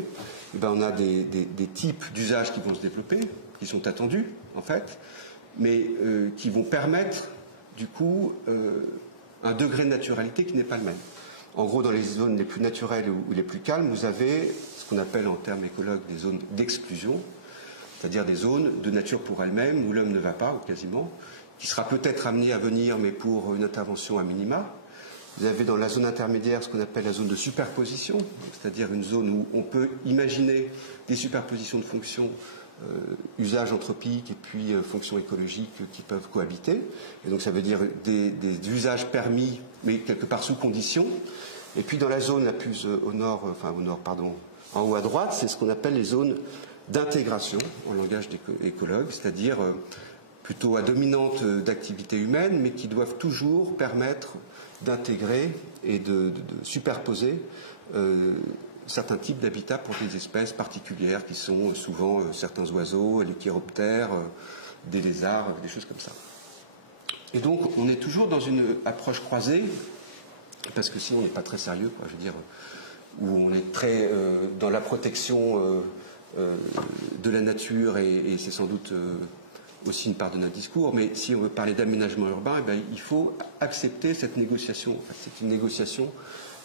Et ben on a des types d'usages qui vont se développer, qui sont attendus en fait, mais qui vont permettre du coup un degré de naturalité qui n'est pas le même. En gros, dans les zones les plus naturelles ou les plus calmes, vous avez ce qu'on appelle en termes écologues des zones d'exclusion, c'est-à-dire des zones de nature pour elles-mêmes où l'homme ne va pas, ou quasiment, qui sera peut-être amené à venir, mais pour une intervention à minima. Vous avez dans la zone intermédiaire ce qu'on appelle la zone de superposition, c'est-à-dire une zone où on peut imaginer des superpositions de fonctions, usages anthropiques et puis fonctions écologiques qui peuvent cohabiter. Et donc ça veut dire des usages permis, mais quelque part sous conditions. Et puis dans la zone la plus en haut à droite, c'est ce qu'on appelle les zones d'intégration, en langage d'écologue, c'est-à-dire plutôt à dominante d'activité humaine, mais qui doivent toujours permettre d'intégrer et de superposer certains types d'habitats pour des espèces particulières qui sont souvent certains oiseaux, les chiroptères, des lézards, des choses comme ça. Et donc on est toujours dans une approche croisée, parce que sinon on n'est pas très sérieux, quoi, je veux dire, où on est très dans la protection de la nature et c'est sans doute aussi une part de notre discours, mais si on veut parler d'aménagement urbain, eh bien, il faut accepter cette négociation. En fait, c'est une négociation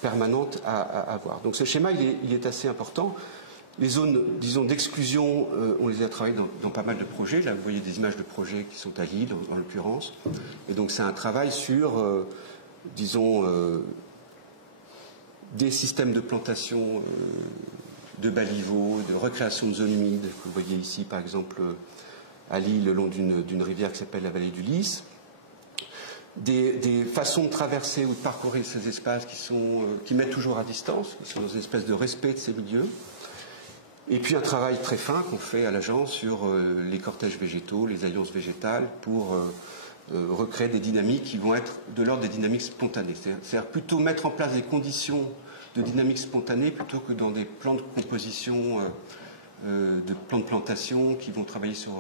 permanente à avoir. Donc ce schéma, il est assez important. Les zones, disons, d'exclusion, on les a travaillées dans pas mal de projets. Là, vous voyez des images de projets qui sont à Lille, en l'occurrence. Et donc c'est un travail sur, disons, des systèmes de plantation de baliveaux, de recréation de zones humides, que vous voyez ici, par exemple, à Lille, le long d'une rivière qui s'appelle la vallée du Lys. Des façons de traverser ou de parcourir ces espaces qui mettent toujours à distance, qui sont dans une espèce de respect de ces milieux. Et puis un travail très fin qu'on fait à l'agence sur les cortèges végétaux, les alliances végétales, pour recréer des dynamiques qui vont être de l'ordre des dynamiques spontanées. C'est-à-dire plutôt mettre en place des conditions de dynamique spontanée plutôt que dans des plans de composition, de plans de plantation qui vont travailler sur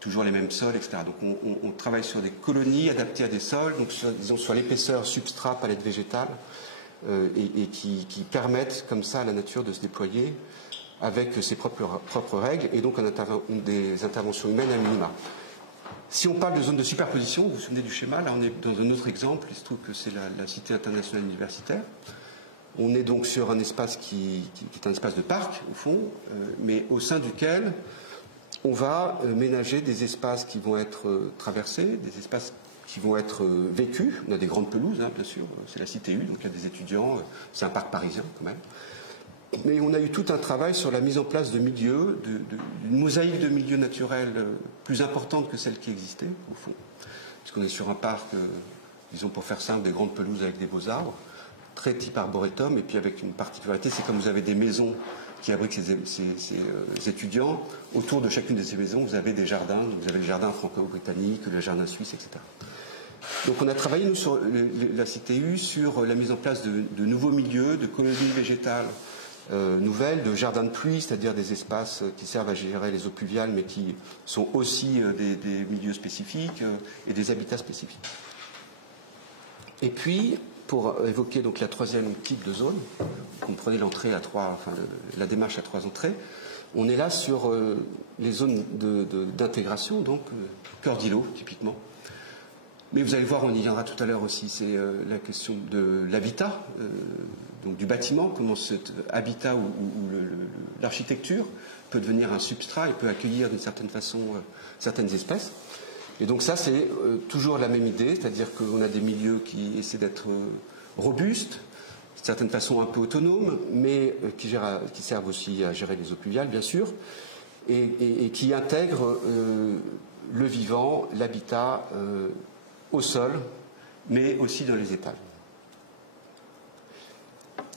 toujours les mêmes sols, etc. Donc on travaille sur des colonies adaptées à des sols, donc disons sur l'épaisseur substrat palette végétale, et qui permettent comme ça à la nature de se déployer avec ses propres règles, et donc des interventions humaines à minima. Si on parle de zone de superposition, vous vous souvenez du schéma, là on est dans un autre exemple, il se trouve que c'est la Cité internationale universitaire. On est donc sur un espace qui est un espace de parc, au fond, mais au sein duquel on va ménager des espaces qui vont être traversés, des espaces qui vont être vécus. On a des grandes pelouses, hein, bien sûr, c'est la Cité U, donc il y a des étudiants, c'est un parc parisien quand même. Mais on a eu tout un travail sur la mise en place de milieux, d'une mosaïque de milieux naturels plus importante que celle qui existait, au fond. Puisqu'on est sur un parc, disons pour faire simple, des grandes pelouses avec des beaux arbres, très type arboretum, et puis avec une particularité, c'est comme vous avez des maisons qui abritent ces étudiants, autour de chacune de ces maisons, vous avez des jardins, donc vous avez le jardin franco-britannique, le jardin suisse, etc. Donc on a travaillé, nous, sur la CTU, sur la mise en place de nouveaux milieux, de colonies végétales nouvelles, de jardins de pluie, c'est-à-dire des espaces qui servent à gérer les eaux pluviales, mais qui sont aussi des milieux spécifiques et des habitats spécifiques. Et puis, pour évoquer donc la troisième type de zone, comprenez l'entrée à la démarche à 3 entrées, on est là sur les zones d'intégration, donc cœur d'îlot typiquement. Mais vous allez voir, on y viendra tout à l'heure aussi, c'est la question de l'habitat, donc du bâtiment, comment cet habitat ou l'architecture peut devenir un substrat et peut accueillir d'une certaine façon certaines espèces. Et donc ça, c'est toujours la même idée, c'est-à-dire qu'on a des milieux qui essaient d'être robustes, d'une certaine façon un peu autonomes, mais qui servent aussi à gérer les eaux pluviales, bien sûr, et qui intègrent le vivant, l'habitat au sol, mais aussi dans les étages.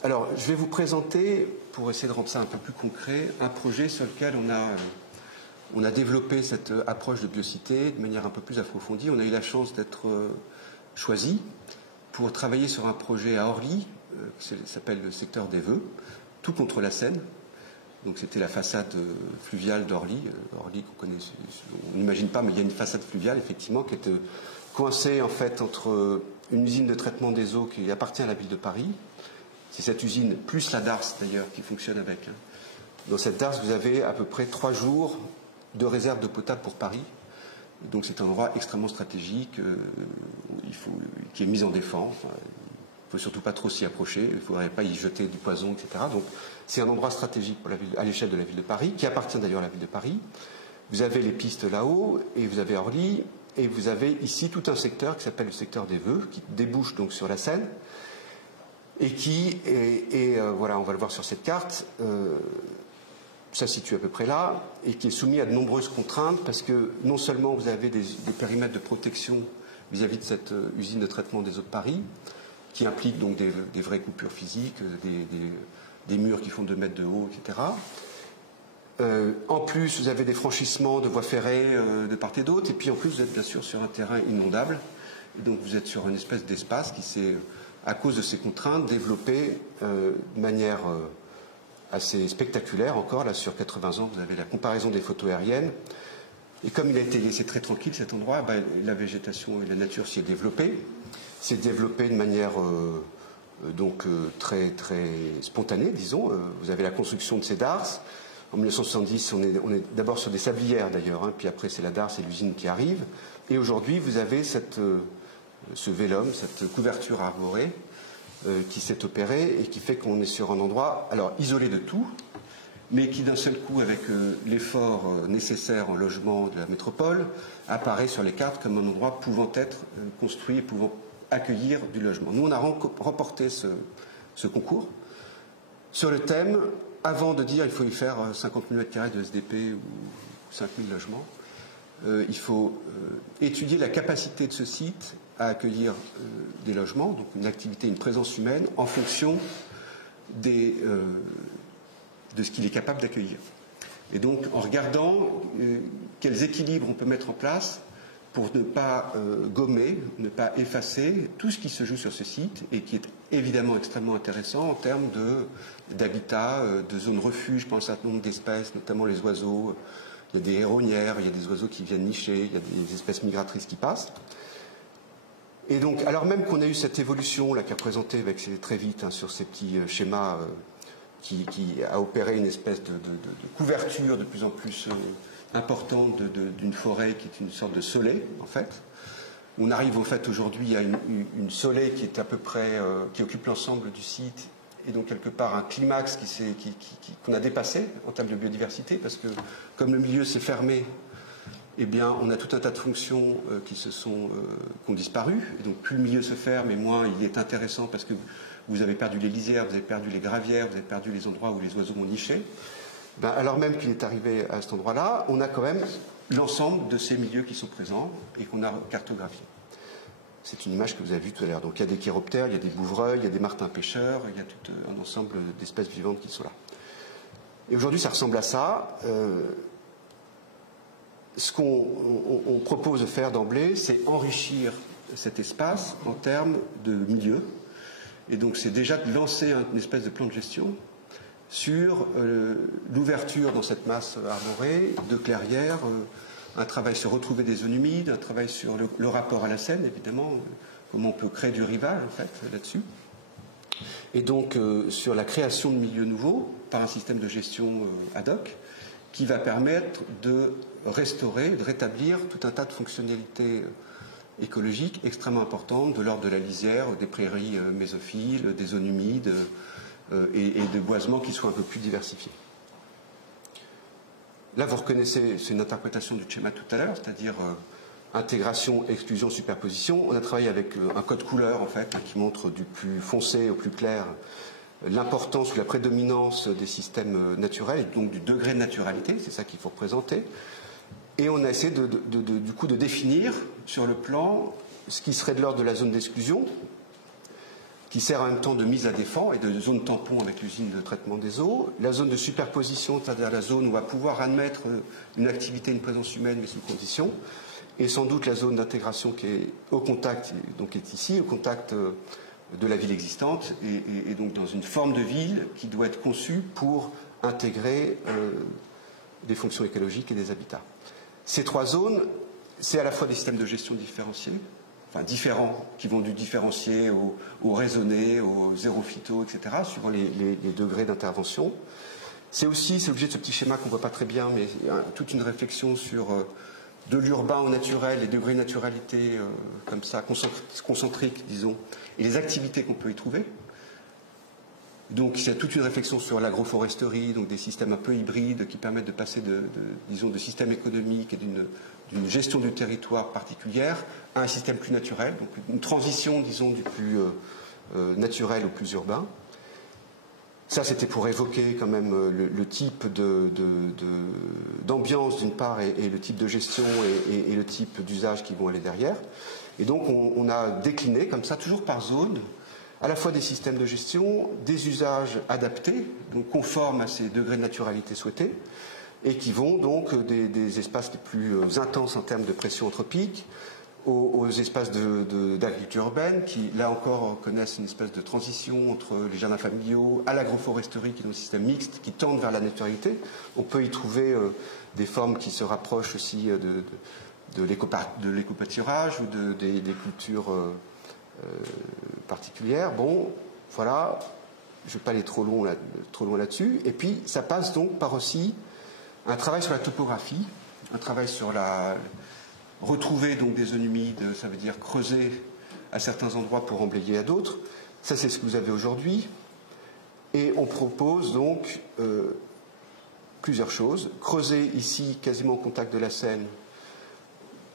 Alors, je vais vous présenter, pour essayer de rendre ça un peu plus concret, un projet sur lequel on a développé cette approche de biocité de manière un peu plus approfondie. On a eu la chance d'être choisi pour travailler sur un projet à Orly, qui s'appelle le secteur des Vœux, tout contre la Seine. Donc c'était la façade fluviale d'Orly. Orly qu'on connaît, on n'imagine pas, mais il y a une façade fluviale, effectivement, qui est coincée en fait entre une usine de traitement des eaux qui appartient à la ville de Paris. C'est cette usine, plus la DARS d'ailleurs, qui fonctionne avec. Dans cette DARS, vous avez à peu près 3 jours de réserve d'eau potable pour Paris. Donc c'est un endroit extrêmement stratégique, qui est mis en défense. Il ne faut surtout pas trop s'y approcher, il ne faudrait pas y jeter du poison, etc. Donc c'est un endroit stratégique pour à l'échelle de la ville de Paris, qui appartient d'ailleurs à la ville de Paris. Vous avez les pistes là-haut, et vous avez Orly, et vous avez ici tout un secteur qui s'appelle le secteur des Vœux, qui débouche donc sur la Seine, et qui, voilà, on va le voir sur cette carte, ça se situe à peu près là, et qui est soumis à de nombreuses contraintes, parce que non seulement vous avez des périmètres de protection vis-à-vis de cette usine de traitement des eaux de Paris, qui implique donc des vraies coupures physiques, des murs qui font 2 mètres de haut, etc. En plus, vous avez des franchissements de voies ferrées de part et d'autre, et puis en plus, vous êtes bien sûr sur un terrain inondable, et donc vous êtes sur une espèce d'espace qui s'est, à cause de ces contraintes, développé de manière assez spectaculaire encore. Là, sur 80 ans, vous avez la comparaison des photos aériennes. Et comme il a été laissé très tranquille cet endroit, la végétation et la nature s'y est développée. C'est développé de manière très, très spontanée, disons. Vous avez la construction de ces DARS. En 1970, on est d'abord sur des sablières d'ailleurs, puis après c'est la DARS et l'usine qui arrive. Et aujourd'hui, vous avez ce vélum, cette couverture arborée qui s'est opérée et qui fait qu'on est sur un endroit, alors isolé de tout, mais qui d'un seul coup, avec l'effort nécessaire en logement de la métropole, apparaît sur les cartes comme un endroit pouvant être construit et pouvant accueillir du logement. Nous, on a remporté ce concours sur le thème, avant de dire il faut y faire 50 000 m² de SDP ou 5 000 logements, il faut étudier la capacité de ce site à accueillir des logements, donc une activité, une présence humaine, en fonction de ce qu'il est capable d'accueillir. Et donc, en regardant quels équilibres on peut mettre en place pour ne pas gommer, ne pas effacer tout ce qui se joue sur ce site et qui est évidemment extrêmement intéressant en termes d'habitat, de zones refuge pour un certain nombre d'espèces, notamment les oiseaux. Il y a des héronnières, il y a des oiseaux qui viennent nicher, il y a des espèces migratrices qui passent. Et donc, alors même qu'on a eu cette évolution là qui est représentée avec très vite sur ces petits schémas qui a opéré une espèce de couverture de plus en plus importante d'une forêt qui est une sorte de soleil, en fait. On arrive en fait aujourd'hui à une soleil qui est à peu près, qui occupe l'ensemble du site, et donc quelque part un climax qu'on a dépassé en termes de biodiversité, parce que comme le milieu s'est fermé, eh bien, on a tout un tas de fonctions qui ont disparu. Et donc, plus le milieu se ferme, et moins il est intéressant parce que vous avez perdu les lisières, vous avez perdu les gravières, vous avez perdu les endroits où les oiseaux ont niché. Alors même qu'il est arrivé à cet endroit-là, on a quand même l'ensemble de ces milieux qui sont présents et qu'on a cartographiés. C'est une image que vous avez vue tout à l'heure. Donc, il y a des chiroptères, il y a des bouvreuils, il y a des martins pêcheurs, il y a tout un ensemble d'espèces vivantes qui sont là. Et aujourd'hui, ça ressemble à ça. Ce qu'on propose de faire d'emblée, c'est enrichir cet espace en termes de milieu. Et donc, c'est déjà de lancer une espèce de plan de gestion sur l'ouverture dans cette masse arborée de clairières, un travail sur retrouver des zones humides, un travail sur le rapport à la Seine, évidemment, comment on peut créer du rivage, en fait, là-dessus. Et donc, sur la création de milieux nouveaux par un système de gestion ad hoc, qui va permettre de restaurer, de rétablir tout un tas de fonctionnalités écologiques extrêmement importantes, de l'ordre de la lisière, des prairies mésophiles, des zones humides et de boisements qui soient un peu plus diversifiés. Là, vous reconnaissez, c'est une interprétation du schéma tout à l'heure, c'est-à-dire intégration, exclusion, superposition. On a travaillé avec un code couleur, en fait, qui montre du plus foncé au plus clair l'importance ou la prédominance des systèmes naturels, et donc du degré de naturalité, c'est ça qu'il faut représenter. Et on a essayé du coup de définir sur le plan ce qui serait de l'ordre de la zone d'exclusion, qui sert en même temps de mise à défend et de zone tampon avec l'usine de traitement des eaux. La zone de superposition, c'est-à-dire la zone où on va pouvoir admettre une activité, une présence humaine, mais sous conditions. Et sans doute la zone d'intégration qui est au contact, donc est ici, au contact de la ville existante, et donc dans une forme de ville qui doit être conçue pour intégrer des fonctions écologiques et des habitats. Ces trois zones, c'est à la fois des systèmes de gestion différenciés, enfin différents, qui vont du différencié au raisonné, au zéro phyto, etc., suivant les degrés d'intervention. C'est aussi, c'est l'objet de ce petit schéma qu'on ne voit pas très bien, mais toute une réflexion sur de l'urbain au naturel, les degrés de naturalité comme ça, concentriques, disons, et les activités qu'on peut y trouver. Donc il y a toute une réflexion sur l'agroforesterie, donc des systèmes un peu hybrides qui permettent de passer disons, de systèmes économiques et d'une gestion du territoire particulière à un système plus naturel, donc une transition, disons, du plus naturel au plus urbain. Ça, c'était pour évoquer quand même le type d'ambiance d'une part et le type de gestion et le type d'usage qui vont aller derrière. Et donc on a décliné comme ça, toujours par zone, à la fois des systèmes de gestion, des usages adaptés, donc conformes à ces degrés de naturalité souhaités, et qui vont donc des espaces les plus intenses en termes de pression anthropique aux espaces d'agriculture urbaine qui, là encore, connaissent une espèce de transition entre les jardins familiaux à l'agroforesterie, qui est un système mixte, qui tend vers la naturalité. On peut y trouver des formes qui se rapprochent aussi de l'éco-pâturage ou des cultures particulières. Bon, voilà, je ne vais pas aller trop loin là-dessus. Et puis, ça passe donc par aussi un travail sur la topographie, un travail sur retrouver donc des zones humides, ça veut dire creuser à certains endroits pour emblayer à d'autres. Ça, c'est ce que vous avez aujourd'hui. Et on propose donc plusieurs choses. Creuser ici, quasiment au contact de la Seine,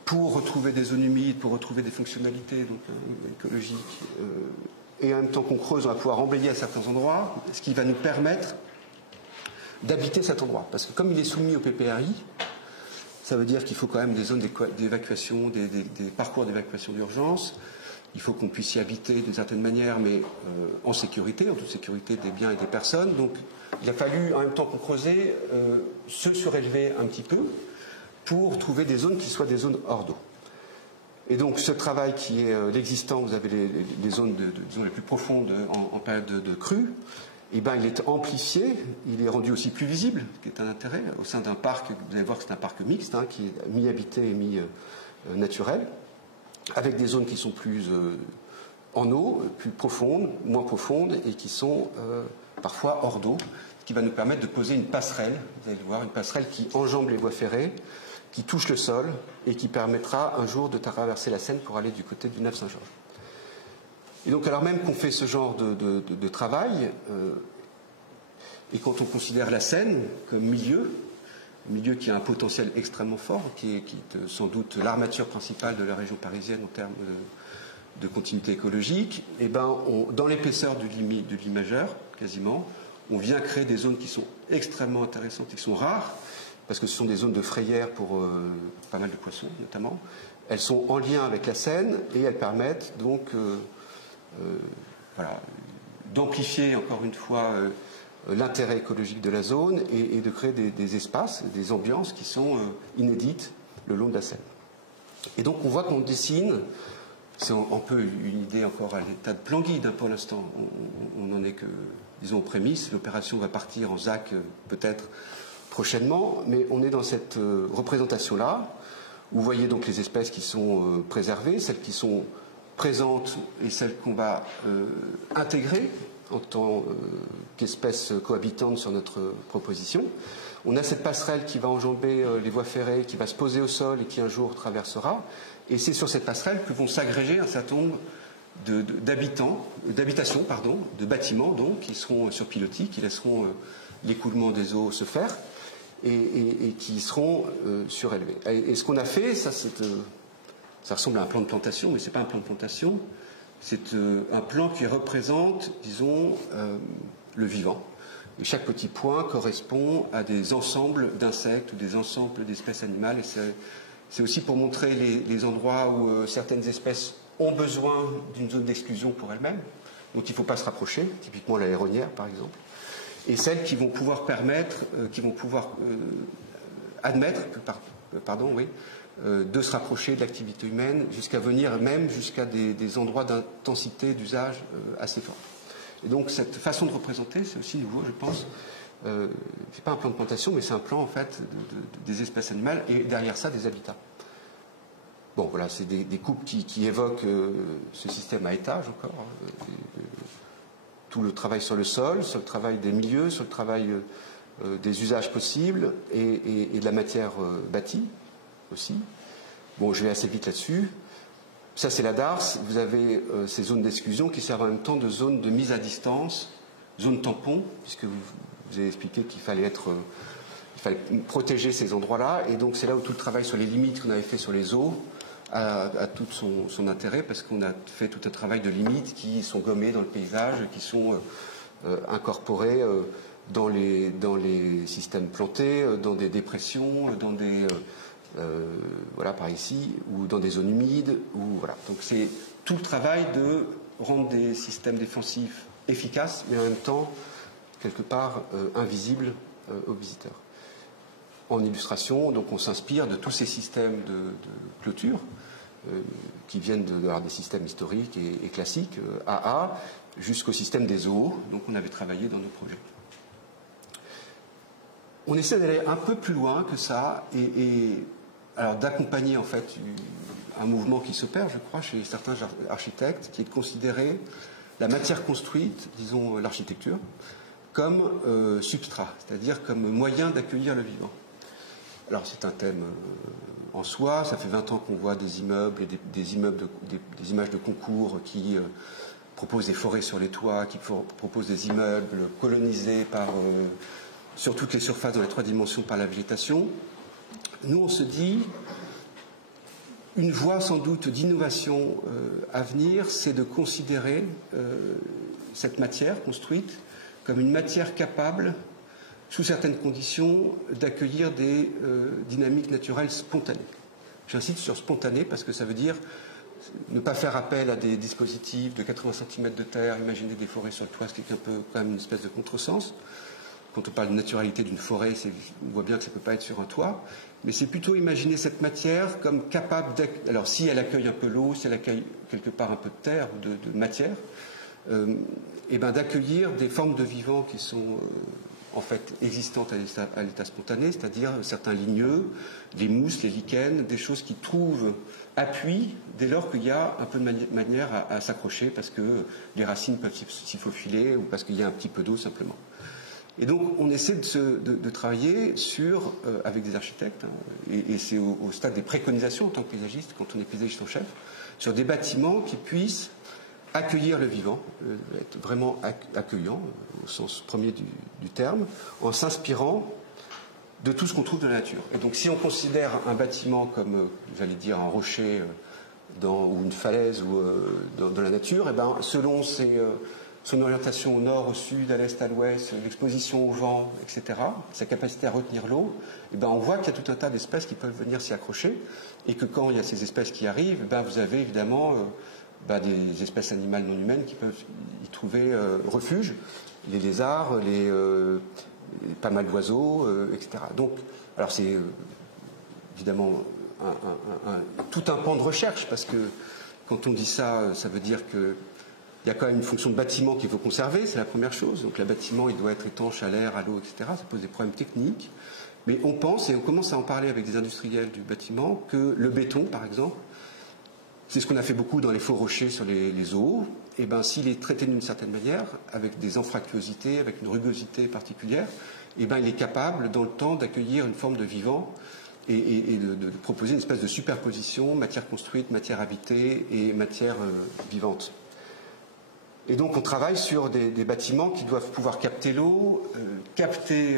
pour retrouver des zones humides, pour retrouver des fonctionnalités donc, écologiques. Et en même temps qu'on creuse, on va pouvoir emblayer à certains endroits, ce qui va nous permettre d'habiter cet endroit. Parce que comme il est soumis au PPRI, ça veut dire qu'il faut quand même des zones d'évacuation, des parcours d'évacuation d'urgence. Il faut qu'on puisse y habiter d'une certaine manière, mais en sécurité, en toute sécurité des biens et des personnes. Donc il a fallu, en même temps qu'on creusait, se surélever un petit peu pour trouver des zones qui soient des zones hors d'eau. Et donc ce travail qui est l'existant, vous avez les zones disons, les plus profondes en période de crue. Eh ben, il est amplifié, il est rendu aussi plus visible, ce qui est un intérêt, au sein d'un parc, vous allez voir que c'est un parc mixte, hein, qui est mi-habité et mi-naturel, avec des zones qui sont plus en eau, plus profondes, moins profondes, et qui sont parfois hors d'eau, ce qui va nous permettre de poser une passerelle, vous allez le voir, une passerelle qui enjambe les voies ferrées, qui touche le sol, et qui permettra un jour de traverser la Seine pour aller du côté du Nef-Saint-Georges. Et donc, alors même qu'on fait ce genre de travail, et quand on considère la Seine comme milieu qui a un potentiel extrêmement fort, qui est sans doute l'armature principale de la région parisienne en termes de continuité écologique, et ben dans l'épaisseur du lit majeur, quasiment, on vient créer des zones qui sont extrêmement intéressantes et qui sont rares, parce que ce sont des zones de frayère pour pas mal de poissons, notamment. Elles sont en lien avec la Seine et elles permettent donc voilà, d'amplifier encore une fois l'intérêt écologique de la zone et de créer des espaces, des ambiances qui sont inédites le long de la Seine. Et donc on voit qu'on dessine, c'est un peu une idée encore à l'état de plan guide hein, pour l'instant, on n'en est que, disons, aux prémices, l'opération va partir en ZAC peut-être prochainement, mais on est dans cette représentation-là, où vous voyez donc les espèces qui sont préservées, celles qui sont présentes et celles qu'on va intégrer en tant qu'espèces cohabitantes sur notre proposition. On a cette passerelle qui va enjamber les voies ferrées, qui va se poser au sol et qui un jour traversera. Et c'est sur cette passerelle que vont s'agréger un certain nombre d'habitations, de bâtiments donc, qui seront sur pilotis, qui laisseront l'écoulement des eaux se faire et qui seront surélevés. Et ce qu'on a fait, ça ressemble à un plan de plantation, mais ce n'est pas un plan de plantation, c'est un plan qui représente, disons, le vivant. Et chaque petit point correspond à des ensembles d'insectes ou des ensembles d'espèces animales. Et c'est aussi pour montrer les endroits où certaines espèces ont besoin d'une zone d'exclusion pour elles-mêmes, donc il ne faut pas se rapprocher, typiquement la héronnière par exemple, et celles qui vont pouvoir admettre de se rapprocher de l'activité humaine jusqu'à venir même jusqu'à des endroits d'intensité d'usage assez forts. Et donc cette façon de représenter, c'est aussi nouveau, je pense. C'est pas un plan de plantation, mais c'est un plan en fait des espèces animales et derrière ça des habitats. Bon, voilà, c'est des coupes qui évoquent ce système à étage encore. Tout le travail sur le sol, sur le travail des milieux, sur le travail des usages possibles et de la matière bâtie aussi. Bon, je vais assez vite là-dessus. Ça, c'est la DARS. Vous avez ces zones d'exclusion qui servent en même temps de zones de mise à distance, zones tampons, puisque vous avez expliqué qu'il fallait protéger ces endroits-là. Et donc, c'est là où tout le travail sur les limites qu'on avait fait sur les eaux a tout son intérêt, parce qu'on a fait tout un travail de limites qui sont gommées dans le paysage, qui sont incorporées dans les systèmes plantés, dans des dépressions, dans des... voilà, par ici, ou dans des zones humides, ou voilà. Donc c'est tout le travail de rendre des systèmes défensifs efficaces, mais en même temps, quelque part, invisibles aux visiteurs. En illustration, donc on s'inspire de tous ces systèmes de clôture qui viennent des systèmes historiques et classiques, AA, jusqu'au système des zoos, donc on avait travaillé dans nos projets. On essaie d'aller un peu plus loin que ça alors d'accompagner en fait un mouvement qui s'opère, je crois, chez certains architectes, qui est de considérer la matière construite, disons l'architecture, comme substrat, c'est-à-dire comme moyen d'accueillir le vivant. Alors c'est un thème en soi, ça fait 20 ans qu'on voit des immeubles et des images de concours qui proposent des forêts sur les toits, qui proposent des immeubles colonisés sur toutes les surfaces dans les 3 dimensions par la végétation. Nous, on se dit, une voie sans doute d'innovation à venir, c'est de considérer cette matière construite comme une matière capable, sous certaines conditions, d'accueillir des dynamiques naturelles spontanées. J'insiste sur spontané parce que ça veut dire ne pas faire appel à des dispositifs de 80 cm de terre, imaginer des forêts sur le toit, ce qui est un peu quand même une espèce de contresens. Quand on parle de naturalité d'une forêt, on voit bien que ça ne peut pas être sur un toit, mais c'est plutôt imaginer cette matière comme capable alors si elle accueille un peu l'eau, si elle accueille quelque part un peu de terre ou de matière, et ben d'accueillir des formes de vivants qui sont en fait existantes à l'état spontané, c'est-à-dire certains ligneux, les mousses, les lichens, des choses qui trouvent appui dès lors qu'il y a un peu de manière à s'accrocher parce que les racines peuvent s'y faufiler ou parce qu'il y a un petit peu d'eau simplement. Et donc, on essaie de travailler avec des architectes, et c'est au stade des préconisations en tant que paysagiste, quand on est paysagiste en chef, sur des bâtiments qui puissent accueillir le vivant, être vraiment accueillant, au sens premier du terme, en s'inspirant de tout ce qu'on trouve de la nature. Et donc, si on considère un bâtiment comme, j'allais dire, un rocher ou une falaise ou dans la nature, et ben, selon son orientation au nord, au sud, à l'est, à l'ouest, l'exposition au vent, etc., sa capacité à retenir l'eau, et ben on voit qu'il y a tout un tas d'espèces qui peuvent venir s'y accrocher, et que quand il y a ces espèces qui arrivent, ben vous avez évidemment des espèces animales non humaines qui peuvent y trouver refuge, les lézards, pas mal d'oiseaux, etc. Donc, alors c'est évidemment tout un pan de recherche, parce que quand on dit ça, ça veut dire que il y a quand même une fonction de bâtiment qu'il faut conserver, c'est la première chose. Donc le bâtiment, il doit être étanche à l'air, à l'eau, etc. Ça pose des problèmes techniques. Mais on pense, et on commence à en parler avec des industriels du bâtiment, que le béton, par exemple, c'est ce qu'on a fait beaucoup dans les faux rochers sur les eaux. Et ben, s'il est traité d'une certaine manière, avec des anfractuosités, avec une rugosité particulière, et ben, il est capable, dans le temps, d'accueillir une forme de vivant et de proposer une espèce de superposition matière construite, matière habitée et matière vivante. Et donc on travaille sur des bâtiments qui doivent pouvoir capter l'eau, capter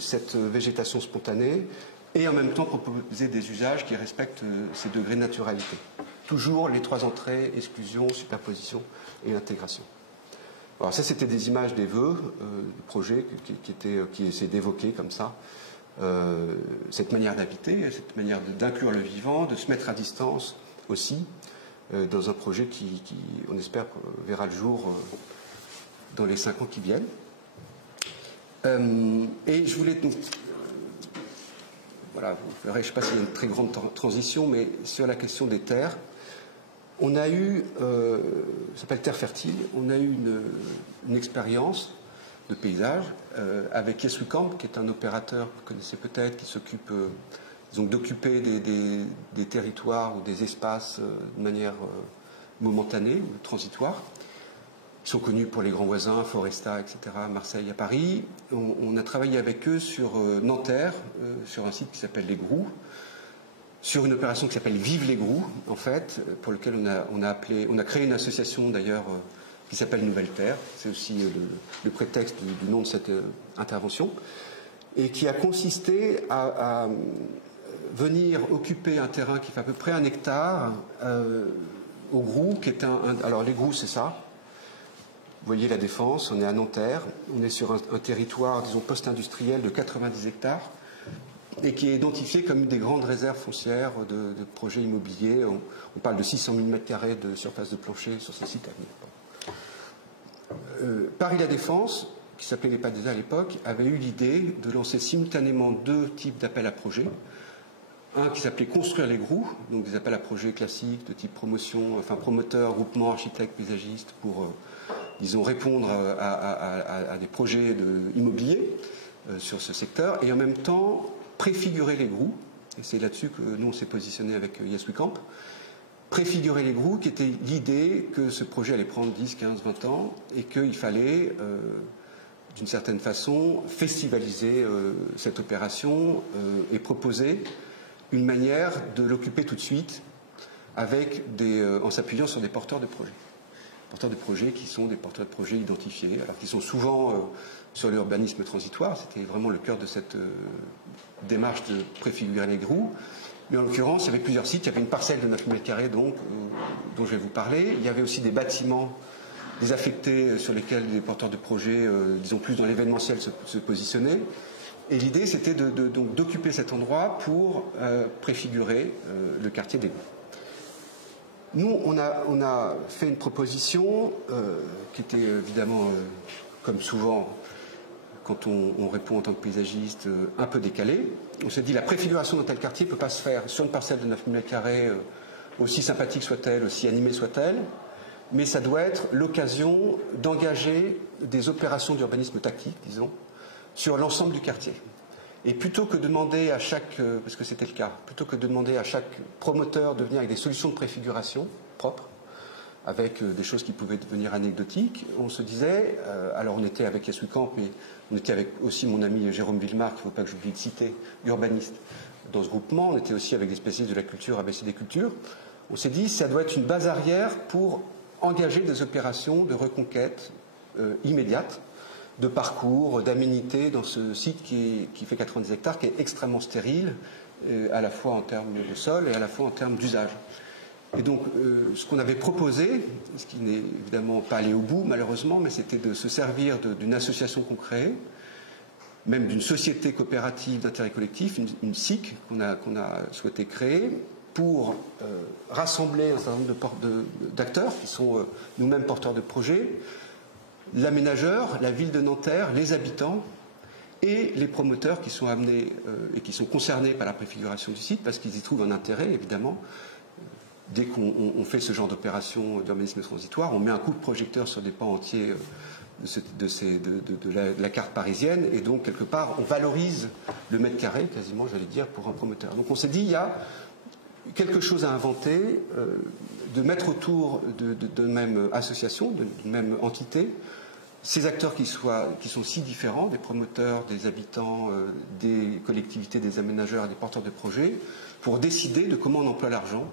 cette végétation spontanée et en même temps proposer des usages qui respectent ces degrés de naturalité. Toujours les 3 entrées, exclusion, superposition et intégration. Alors ça c'était des images des vœux du projet qui essaient d'évoquer comme ça cette manière d'habiter, cette manière d'inclure le vivant, de se mettre à distance aussi, dans un projet qui, on espère, verra le jour dans les 5 ans qui viennent. Et je voulais donc... voilà, vous verrez, je ne sais pas s'il y a une très grande transition, mais sur la question des terres, on a eu, ça s'appelle Terre Fertile, on a eu une expérience de paysage avec Yes We Camp, qui est un opérateur que vous connaissez peut-être, qui s'occupe d'occuper des territoires ou des espaces de manière momentanée ou transitoire. Ils sont connus pour les grands voisins, Foresta, etc., à Marseille, à Paris. On a travaillé avec eux sur Nanterre, sur un site qui s'appelle Les Groux, sur une opération qui s'appelle Vive les Groux, en fait, pour lequel on a créé une association d'ailleurs qui s'appelle Nouvelle Terre. C'est aussi le prétexte du nom de cette intervention, et qui a consisté à venir occuper un terrain qui fait à peu près 1 hectare au Groux, qui est alors les Groux, c'est ça. Vous voyez la Défense, on est à Nanterre, on est sur un territoire, disons, post-industriel de 90 hectares, et qui est identifié comme une des grandes réserves foncières de projets immobiliers. On parle de 600 000 m² de surface de plancher sur ce site à venir. Paris La Défense, qui s'appelait les PADESA à l'époque, avait eu l'idée de lancer simultanément 2 types d'appels à projets. Un qui s'appelait Construire les Groux, donc des appels à projets classiques de type promotion, enfin promoteur, groupement, architecte, paysagiste, pour, disons, répondre à des projets immobiliers sur ce secteur, et en même temps préfigurer les Groux, et c'est là-dessus que nous on s'est positionné avec Yes We Camp, préfigurer les Groux, qui était l'idée que ce projet allait prendre 10, 15, 20 ans, et qu'il fallait, d'une certaine façon, festivaliser cette opération et proposer une manière de l'occuper tout de suite en s'appuyant sur des porteurs de projets. Porteurs de projets qui sont des porteurs de projets identifiés, alors qu'ils sont souvent sur l'urbanisme transitoire. C'était vraiment le cœur de cette démarche de préfigurer les Groux. Mais en l'occurrence, il y avait plusieurs sites. Il y avait une parcelle de 9 000 m² dont je vais vous parler. Il y avait aussi des bâtiments désaffectés sur lesquels les porteurs de projets, disons plus dans l'événementiel, se positionnaient. Et l'idée, c'était donc d'occuper cet endroit pour préfigurer le quartier des Groux. Nous, on a fait une proposition qui était évidemment, comme souvent, quand on répond en tant que paysagiste, un peu décalée. On s'est dit, la préfiguration d'un tel quartier ne peut pas se faire sur une parcelle de 9 000 m², aussi sympathique soit-elle, aussi animée soit-elle, mais ça doit être l'occasion d'engager des opérations d'urbanisme tactique, disons, sur l'ensemble du quartier. Et plutôt que de demander à chaque, parce que c'était le cas, plutôt que de demander à chaque promoteur de venir avec des solutions de préfiguration propres, avec des choses qui pouvaient devenir anecdotiques, on se disait, alors on était avec Yes We Camp, mais on était avec aussi mon ami Jérôme Villemarc, il ne faut pas que j'oublie de citer, urbaniste dans ce groupement, on était aussi avec des spécialistes de la culture, ABCD Culture. On s'est dit, ça doit être une base arrière pour engager des opérations de reconquête immédiate, de parcours, d'aménité dans ce site qui fait 90 hectares, qui est extrêmement stérile, à la fois en termes de sol et à la fois en termes d'usage. Et donc, ce qu'on avait proposé, ce qui n'est évidemment pas allé au bout, malheureusement, mais c'était de se servir d'une association qu'on crée, même d'une société coopérative d'intérêt collectif, une SIC qu'on a souhaité créer, pour rassembler un certain nombre d'acteurs qui sont nous-mêmes porteurs de projets, l'aménageur, la ville de Nanterre, les habitants et les promoteurs qui sont amenés et qui sont concernés par la préfiguration du site parce qu'ils y trouvent un intérêt, évidemment. Dès qu'on fait ce genre d'opération d'urbanisme transitoire, on met un coup de projecteur sur des pans entiers de la carte parisienne et donc, quelque part, on valorise le mètre carré, quasiment, j'allais dire, pour un promoteur. Donc on s'est dit, il y a quelque chose à inventer, de mettre autour de même association, d'une même entité, ces acteurs qui sont si différents, des promoteurs, des habitants, des collectivités, des aménageurs et des porteurs de projets, pour décider de comment on emploie l'argent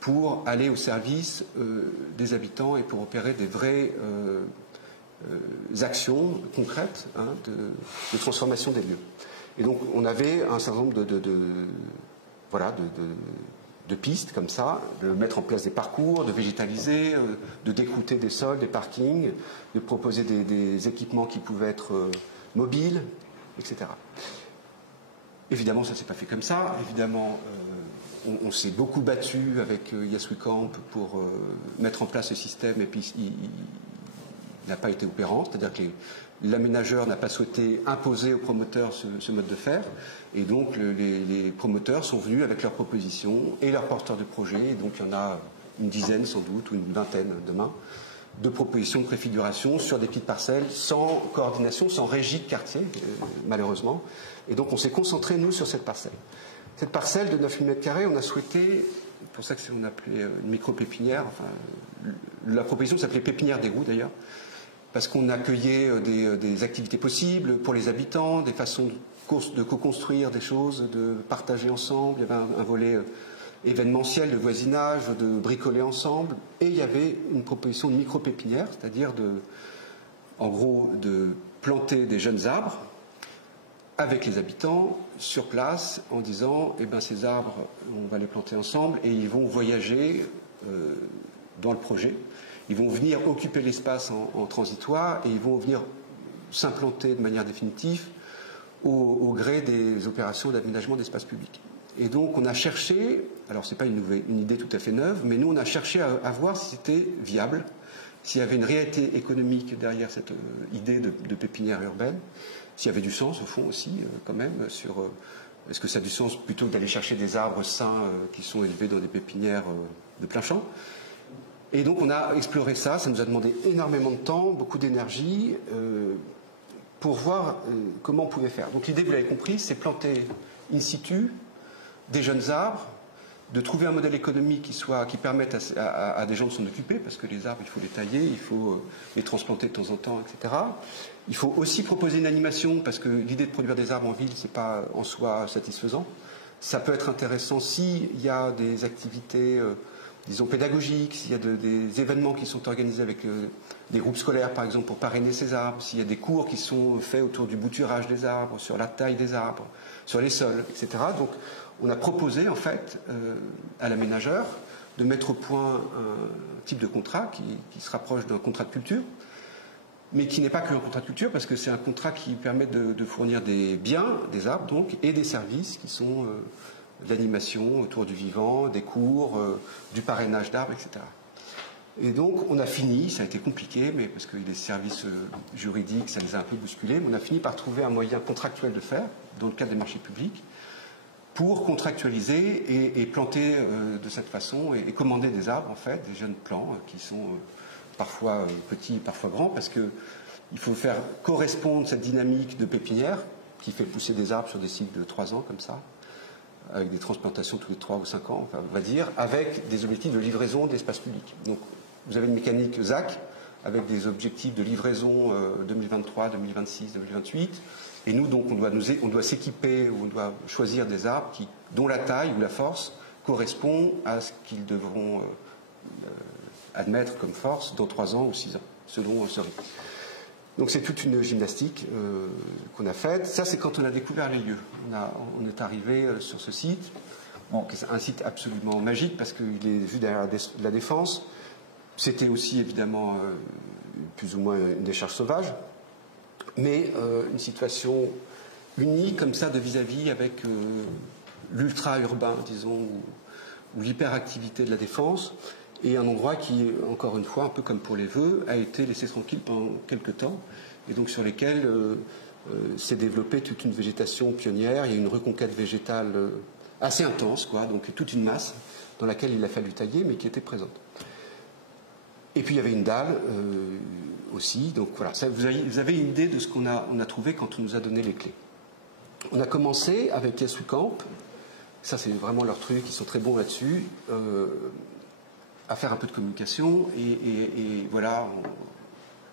pour aller au service des habitants et pour opérer des vraies actions concrètes de transformation des lieux. Et donc on avait un certain nombre de pistes comme ça, de mettre en place des parcours, de végétaliser, de décrouter des sols, des parkings, de proposer des équipements qui pouvaient être mobiles, etc. Évidemment, ça ne s'est pas fait comme ça. Évidemment, on s'est beaucoup battu avec Yes We Camp pour mettre en place ce système, et puis il n'a pas été opérant, c'est-à-dire que l'aménageur n'a pas souhaité imposer aux promoteurs ce mode de faire, et donc les promoteurs sont venus avec leurs propositions et leurs porteurs de projets, et donc il y en a une dizaine sans doute, ou une vingtaine demain, de propositions de préfiguration sur des petites parcelles, sans coordination, sans régie de quartier, malheureusement, et donc on s'est concentré, nous, sur cette parcelle. Cette parcelle de 9 000 m², on a souhaité, c'est pour ça qu'on appelait une micro-pépinière, enfin, la proposition s'appelait pépinière d'égout d'ailleurs, parce qu'on accueillait des activités possibles pour les habitants, des façons de co-construire des choses, de partager ensemble. Il y avait un volet événementiel, de voisinage, de bricoler ensemble. Et il y avait une proposition de micro-pépinière, c'est-à-dire en gros de planter des jeunes arbres avec les habitants sur place en disant ces arbres, on va les planter ensemble et ils vont voyager dans le projet. Ils vont venir occuper l'espace en transitoire et ils vont venir s'implanter de manière définitive au gré des opérations d'aménagement d'espace public. Et donc on a cherché, alors ce n'est pas une idée tout à fait neuve, mais nous on a cherché à voir si c'était viable, s'il y avait une réalité économique derrière cette idée de pépinière urbaine, s'il y avait du sens au fond aussi quand même sur est-ce que ça a du sens plutôt d'aller chercher des arbres sains qui sont élevés dans des pépinières de plein champ. Et donc on a exploré ça, ça nous a demandé énormément de temps, beaucoup d'énergie, pour voir comment on pouvait faire. Donc l'idée, vous l'avez compris, c'est planter in situ des jeunes arbres, de trouver un modèle économique qui permette à des gens de s'en occuper, parce que les arbres, il faut les tailler, il faut les transplanter de temps en temps, etc. Il faut aussi proposer une animation, parce que l'idée de produire des arbres en ville, ce n'est pas en soi satisfaisant. Ça peut être intéressant s'il y a des activités disons pédagogiques, s'il y a des événements qui sont organisés avec des groupes scolaires, par exemple, pour parrainer ces arbres, s'il y a des cours qui sont faits autour du bouturage des arbres, sur la taille des arbres, sur les sols, etc. Donc, on a proposé, en fait, à l'aménageur de mettre au point un type de contrat qui se rapproche d'un contrat de culture, mais qui n'est pas que un contrat de culture, parce que c'est un contrat qui permet de fournir des biens, des arbres, donc, et des services qui sont de l'animation autour du vivant, des cours, du parrainage d'arbres, etc. Et donc on a fini, ça a été compliqué, mais parce que les services juridiques, ça les a un peu bousculés, mais on a fini par trouver un moyen contractuel de faire, dans le cadre des marchés publics, pour contractualiser et planter de cette façon, et commander des arbres, en fait, des jeunes plants qui sont parfois petits, parfois grands, parce qu'il faut faire correspondre cette dynamique de pépinière, qui fait pousser des arbres sur des cycles de 3 ans, comme ça, avec des transplantations tous les 3 ou 5 ans, enfin, on va dire, avec des objectifs de livraison d'espace public. Donc, vous avez une mécanique ZAC, avec des objectifs de livraison 2023, 2026, 2028, et nous, donc, on doit s'équiper, ou on doit choisir des arbres dont la taille ou la force correspond à ce qu'ils devront admettre comme force dans 3 ans ou 6 ans, selon ce rythme. Donc c'est toute une gymnastique qu'on a faite. Ça, c'est quand on a découvert les lieux. On est arrivé sur ce site. Bon, c'est un site absolument magique parce qu'il est vu derrière la Défense. C'était aussi évidemment plus ou moins une décharge sauvage, mais une situation unie comme ça de vis-à-vis avec l'ultra-urbain, disons, ou l'hyperactivité de la Défense. Et un endroit qui, encore une fois, un peu comme pour les vœux, a été laissé tranquille pendant quelques temps, et donc sur lesquels s'est développée toute une végétation pionnière. Il y a une reconquête végétale assez intense, quoi, donc toute une masse dans laquelle il a fallu tailler, mais qui était présente. Et puis il y avait une dalle aussi, donc voilà, ça, vous avez une idée de ce qu'on a trouvé quand on nous a donné les clés. On a commencé avec Yes We Camp, ça c'est vraiment leur truc, ils sont très bons là-dessus, à faire un peu de communication et voilà,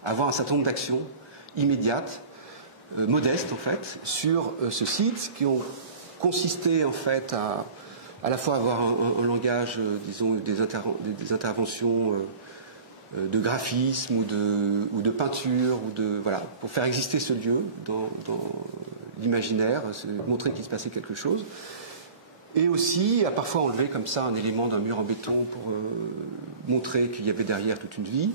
avoir un certain nombre d'actions immédiates, modestes en fait, sur ce site, qui ont consisté en fait à la fois avoir un langage, disons, des interventions de graphisme ou de peinture, voilà, pour faire exister ce lieu dans l'imaginaire, montrer qu'il se passait quelque chose. Et aussi, à parfois enlever comme ça un élément d'un mur en béton pour montrer qu'il y avait derrière toute une vie,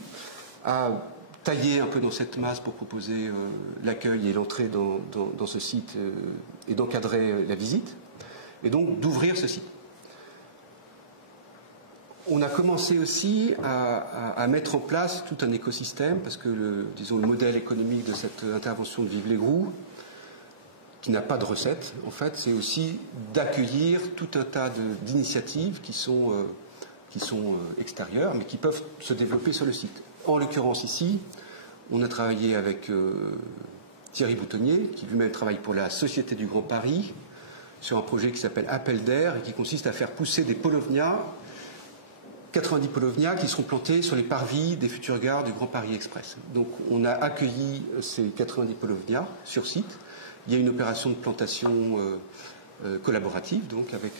à tailler un peu dans cette masse pour proposer l'accueil et l'entrée dans ce site et d'encadrer la visite, et donc d'ouvrir ce site. On a commencé aussi à mettre en place tout un écosystème, parce que disons, le modèle économique de cette intervention de Vive l'Égrou, qui n'a pas de recette, en fait, c'est aussi d'accueillir tout un tas d'initiatives qui sont extérieures, mais qui peuvent se développer sur le site. En l'occurrence ici, on a travaillé avec Thierry Boutonnier, qui lui-même travaille pour la Société du Grand Paris, sur un projet qui s'appelle Appel d'air, et qui consiste à faire pousser des paulownias, 90 paulownias qui seront plantés sur les parvis des futures gares du Grand Paris Express. Donc on a accueilli ces 90 paulownias sur site. Il y a une opération de plantation collaborative, donc avec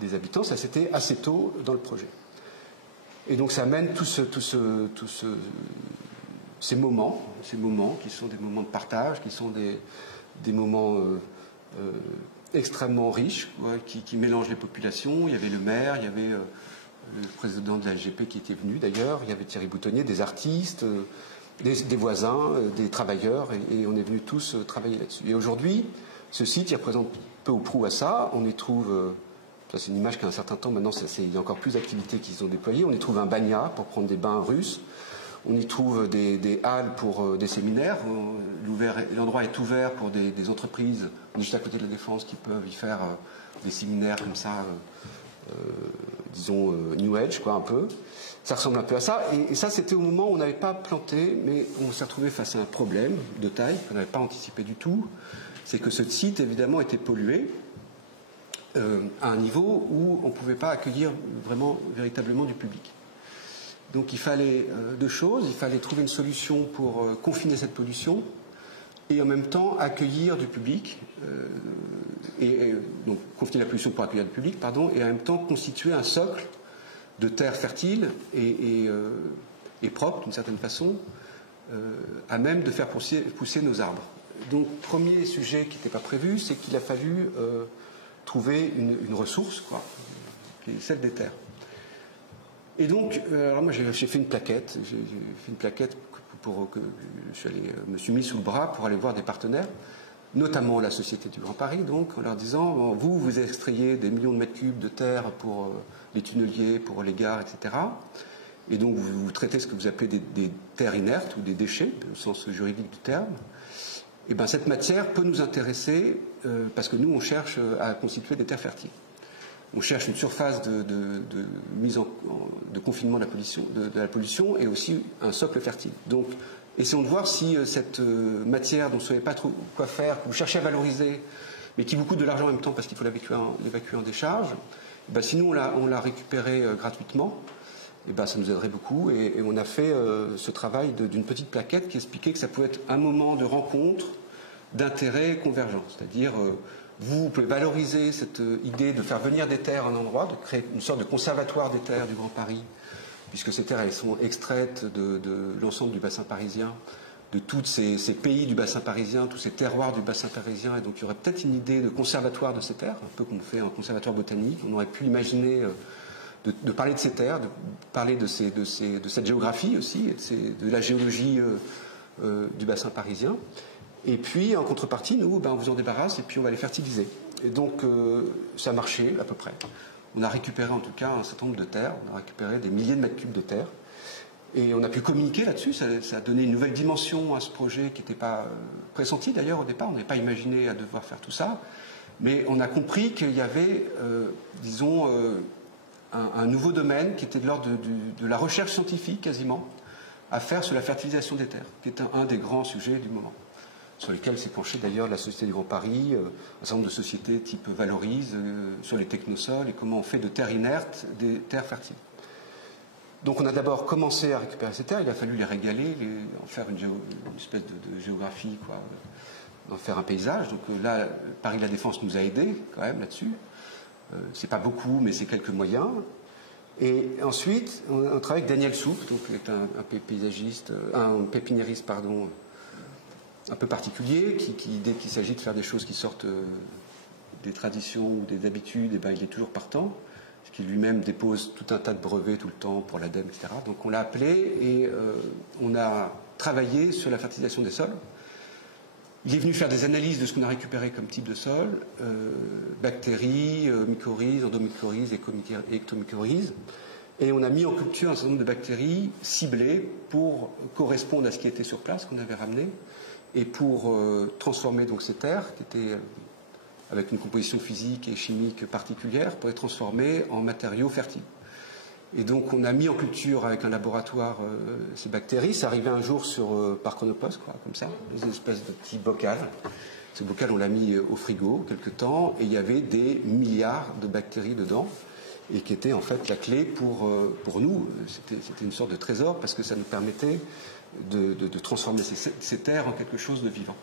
des habitants. Ça, c'était assez tôt dans le projet. Et donc ça amène ces moments qui sont des moments de partage, qui sont des moments extrêmement riches, qui mélangent les populations. Il y avait le maire, il y avait le président de la LGP qui était venu d'ailleurs, il y avait Thierry Boutonnier, des artistes, des voisins, des travailleurs, et on est venus tous travailler là-dessus. Et aujourd'hui, ce site, il représente peu ou prou à ça. On y trouve, ça c'est une image qui a un certain temps, maintenant il y a encore plus d'activités qui sont déployées. On y trouve un bagnat pour prendre des bains russes. On y trouve des halles pour des séminaires. L'endroit est ouvert pour des entreprises, on est juste à côté de la Défense, qui peuvent y faire des séminaires comme ça, disons New Age, quoi, un peu. Ça ressemble un peu à ça. Et ça, c'était au moment où on n'avait pas planté, mais on s'est retrouvé face à un problème de taille qu'on n'avait pas anticipé du tout. C'est que ce site, évidemment, était pollué à un niveau où on ne pouvait pas accueillir véritablement du public. Donc il fallait deux choses. Il fallait trouver une solution pour confiner cette pollution et en même temps accueillir du public, donc confiner la pollution pour accueillir du public, pardon, et en même temps constituer un socle de terre fertile et propre d'une certaine façon, à même de faire pousser nos arbres. Donc premier sujet qui n'était pas prévu, c'est qu'il a fallu trouver une ressource, quoi, qui est celle des terres. Et donc, alors moi j'ai fait une plaquette, je me suis mis sous le bras pour aller voir des partenaires, notamment la Société du Grand Paris, donc en leur disant, bon, vous extrayez des millions de mètres cubes de terre pour les tunneliers, pour les gares, etc. Et donc vous traitez ce que vous appelez des terres inertes ou des déchets, au sens juridique du terme. Et bien cette matière peut nous intéresser parce que nous on cherche à constituer des terres fertiles. On cherche une surface de confinement de la pollution et aussi un socle fertile. Donc, essayons de voir si cette matière dont vous ne savez pas trop quoi faire, que vous cherchez à valoriser, mais qui vous coûte de l'argent en même temps parce qu'il faut l'évacuer en décharge, ben, si nous on l'a récupérée gratuitement, et ben, ça nous aiderait beaucoup. Et on a fait ce travail d'une petite plaquette qui expliquait que ça pouvait être un moment de rencontre, d'intérêt convergent. C'est-à-dire, vous pouvez valoriser cette idée de faire venir des terres à un endroit, de créer une sorte de conservatoire des terres du Grand Paris, puisque ces terres elles sont extraites de l'ensemble du bassin parisien, de tous ces pays du bassin parisien, tous ces terroirs du bassin parisien, et donc il y aurait peut-être une idée de conservatoire de ces terres, un peu comme on fait un conservatoire botanique. On aurait pu imaginer de parler de ces terres, de parler de cette géographie aussi, de la géologie du bassin parisien. Et puis, en contrepartie, nous, on vous en débarrasse et puis on va les fertiliser. Et donc, ça a marché à peu près. On a récupéré en tout cas un certain nombre de terres. On a récupéré des milliers de mètres cubes de terre. Et on a pu communiquer là-dessus. Ça a donné une nouvelle dimension à ce projet qui n'était pas pressenti d'ailleurs au départ. On n'avait pas imaginé à devoir faire tout ça. Mais on a compris qu'il y avait, disons, un nouveau domaine qui était de l'ordre de la recherche scientifique quasiment à faire sur la fertilisation des terres, qui est un des grands sujets du moment, sur lesquels s'est penchée d'ailleurs la Société du Grand Paris, un certain nombre de sociétés type Valorise, sur les technosols et comment on fait de terres inertes des terres fertiles. Donc on a d'abord commencé à récupérer ces terres, il a fallu les régaler, en faire une espèce de géographie, quoi, en faire un paysage. Donc là, Paris La Défense nous a aidés quand même là-dessus. C'est pas beaucoup, mais c'est quelques moyens. Et ensuite, on travaille avec Daniel Soupe, donc qui est un paysagiste, un pépiniériste, pardon, un peu particulier, qui dès qu'il s'agit de faire des choses qui sortent des traditions ou des habitudes, eh ben, il est toujours partant, qui lui-même dépose tout un tas de brevets tout le temps pour l'ADEME, etc. Donc on l'a appelé et on a travaillé sur la fertilisation des sols. Il est venu faire des analyses de ce qu'on a récupéré comme type de sol, bactéries, mycorhizes, endomycorhizes, ectomycorhizes, et on a mis en culture un certain nombre de bactéries ciblées pour correspondre à ce qui était sur place, qu'on avait ramené, et pour transformer donc ces terres, qui étaient avec une composition physique et chimique particulière, pour les transformer en matériaux fertiles. Et donc on a mis en culture avec un laboratoire ces bactéries. Ça arrivait un jour par Chronopost, quoi, comme ça, des espèces de petits bocals. Ce bocal, on l'a mis au frigo quelque temps, et il y avait des milliards de bactéries dedans, et qui était en fait la clé pour nous. C'était une sorte de trésor, parce que ça nous permettait de transformer ces terres en quelque chose de vivant.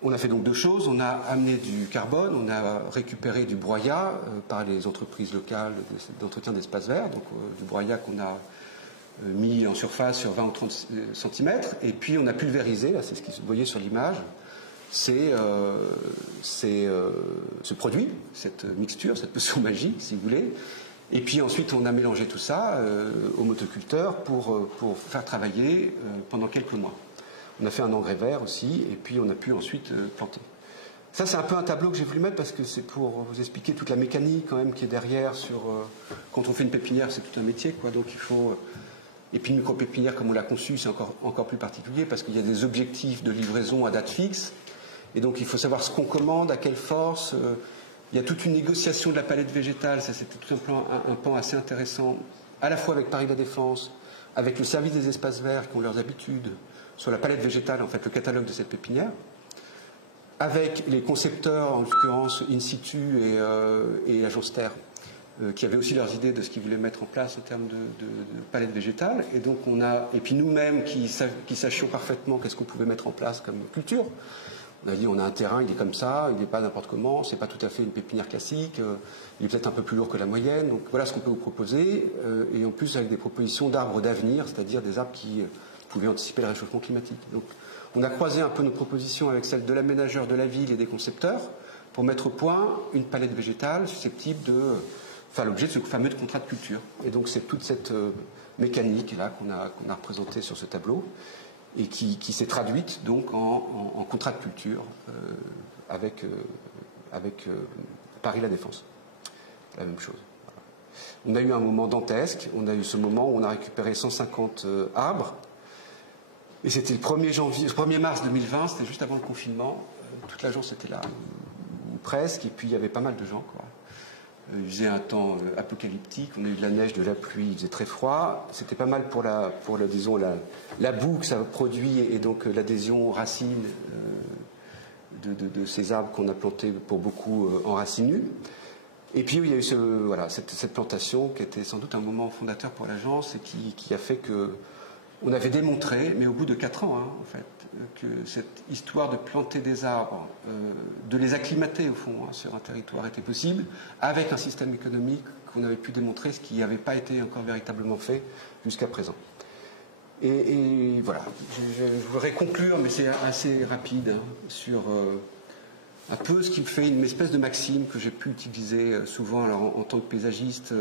On a fait donc deux choses. On a amené du carbone, on a récupéré du broyat par les entreprises locales d'entretien d'espaces verts, donc du broyat qu'on a mis en surface sur 20 ou 30 cm, et puis on a pulvérisé, là c'est ce que vous voyez sur l'image, c'est ce produit, cette mixture, cette potion magique si vous voulez, et puis ensuite on a mélangé tout ça au motoculteur pour faire travailler pendant quelques mois. On a fait un engrais vert aussi, et puis on a pu ensuite planter. Ça, c'est un peu un tableau que j'ai voulu mettre parce que c'est pour vous expliquer toute la mécanique quand même qui est derrière. Quand on fait une pépinière, c'est tout un métier, quoi. Donc il faut. Et puis une micro-pépinière, comme on l'a conçue, c'est encore plus particulier parce qu'il y a des objectifs de livraison à date fixe. Et donc il faut savoir ce qu'on commande, à quelle force. Il y a toute une négociation de la palette végétale. Ça, c'était tout un pan assez intéressant, à la fois avec Paris La Défense, avec le service des espaces verts qui ont leurs habitudes sur la palette végétale, en fait, le catalogue de cette pépinière, avec les concepteurs, en l'occurrence In Situ et Agence Terre, qui avaient aussi leurs idées de ce qu'ils voulaient mettre en place en termes de palette végétale. Et donc et puis nous-mêmes qui sachions parfaitement qu'est-ce qu'on pouvait mettre en place comme culture. On a dit, on a un terrain, il est comme ça, il n'est pas n'importe comment, c'est pas tout à fait une pépinière classique, il est peut-être un peu plus lourd que la moyenne. Donc voilà ce qu'on peut vous proposer, et en plus avec des propositions d'arbres d'avenir, c'est-à-dire des arbres qui pouvaient anticiper le réchauffement climatique. Donc on a croisé un peu nos propositions avec celles de l'aménageur de la ville et des concepteurs pour mettre au point une palette végétale susceptible de faire l'objet de ce fameux contrat de culture. Et donc c'est toute cette mécanique là qu'on a représentée sur ce tableau et qui s'est traduite donc en contrat de culture avec Paris La Défense. La même chose. Voilà. On a eu un moment dantesque, on a eu ce moment où on a récupéré 150 arbres. Et c'était le 1er mars 2020, c'était juste avant le confinement. Toute l'agence était là, ou presque, et puis il y avait pas mal de gens, quoi. Il faisait un temps apocalyptique, on a eu de la neige, de la pluie, il faisait très froid. C'était pas mal pour la boue que ça produit et donc l'adhésion aux racines de ces arbres qu'on a plantés pour beaucoup en racines nues. Et puis il y a eu cette plantation qui était sans doute un moment fondateur pour l'agence et qui a fait que on avait démontré, mais au bout de 4 ans, en fait, que cette histoire de planter des arbres, de les acclimater au fond sur un territoire était possible, avec un système économique qu'on avait pu démontrer, ce qui n'avait pas été encore véritablement fait jusqu'à présent. Et voilà, je voudrais conclure, mais c'est assez rapide, sur un peu ce qui me fait une espèce de maxime que j'ai pu utiliser souvent alors, en tant que paysagiste,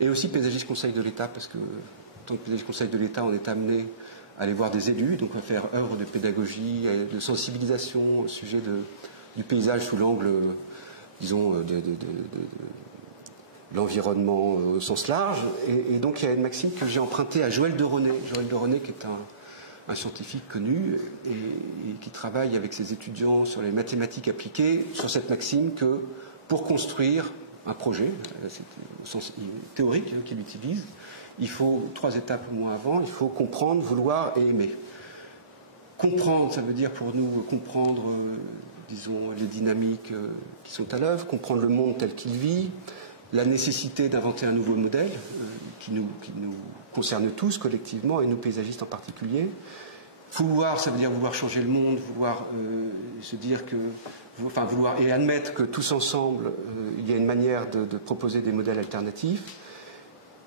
et aussi paysagiste conseil de l'État, parce que en tant que paysagiste conseil de l'État, on est amené à aller voir des élus, donc à faire œuvre de pédagogie, de sensibilisation au sujet du paysage sous l'angle, disons, de l'environnement au sens large. Et donc il y a une maxime que j'ai empruntée à Joël de René. Joël de René qui est un scientifique connu et qui travaille avec ses étudiants sur les mathématiques appliquées, sur cette maxime que pour construire un projet, c'est au sens théorique qu'il utilise, il faut 3 étapes au moins avant, il faut comprendre, vouloir et aimer. Comprendre, ça veut dire pour nous comprendre, disons, les dynamiques qui sont à l'œuvre, comprendre le monde tel qu'il vit, la nécessité d'inventer un nouveau modèle qui nous concerne tous collectivement et nous paysagistes en particulier. Vouloir, ça veut dire vouloir changer le monde, vouloir se dire que, enfin vouloir et admettre que tous ensemble, il y a une manière de proposer des modèles alternatifs.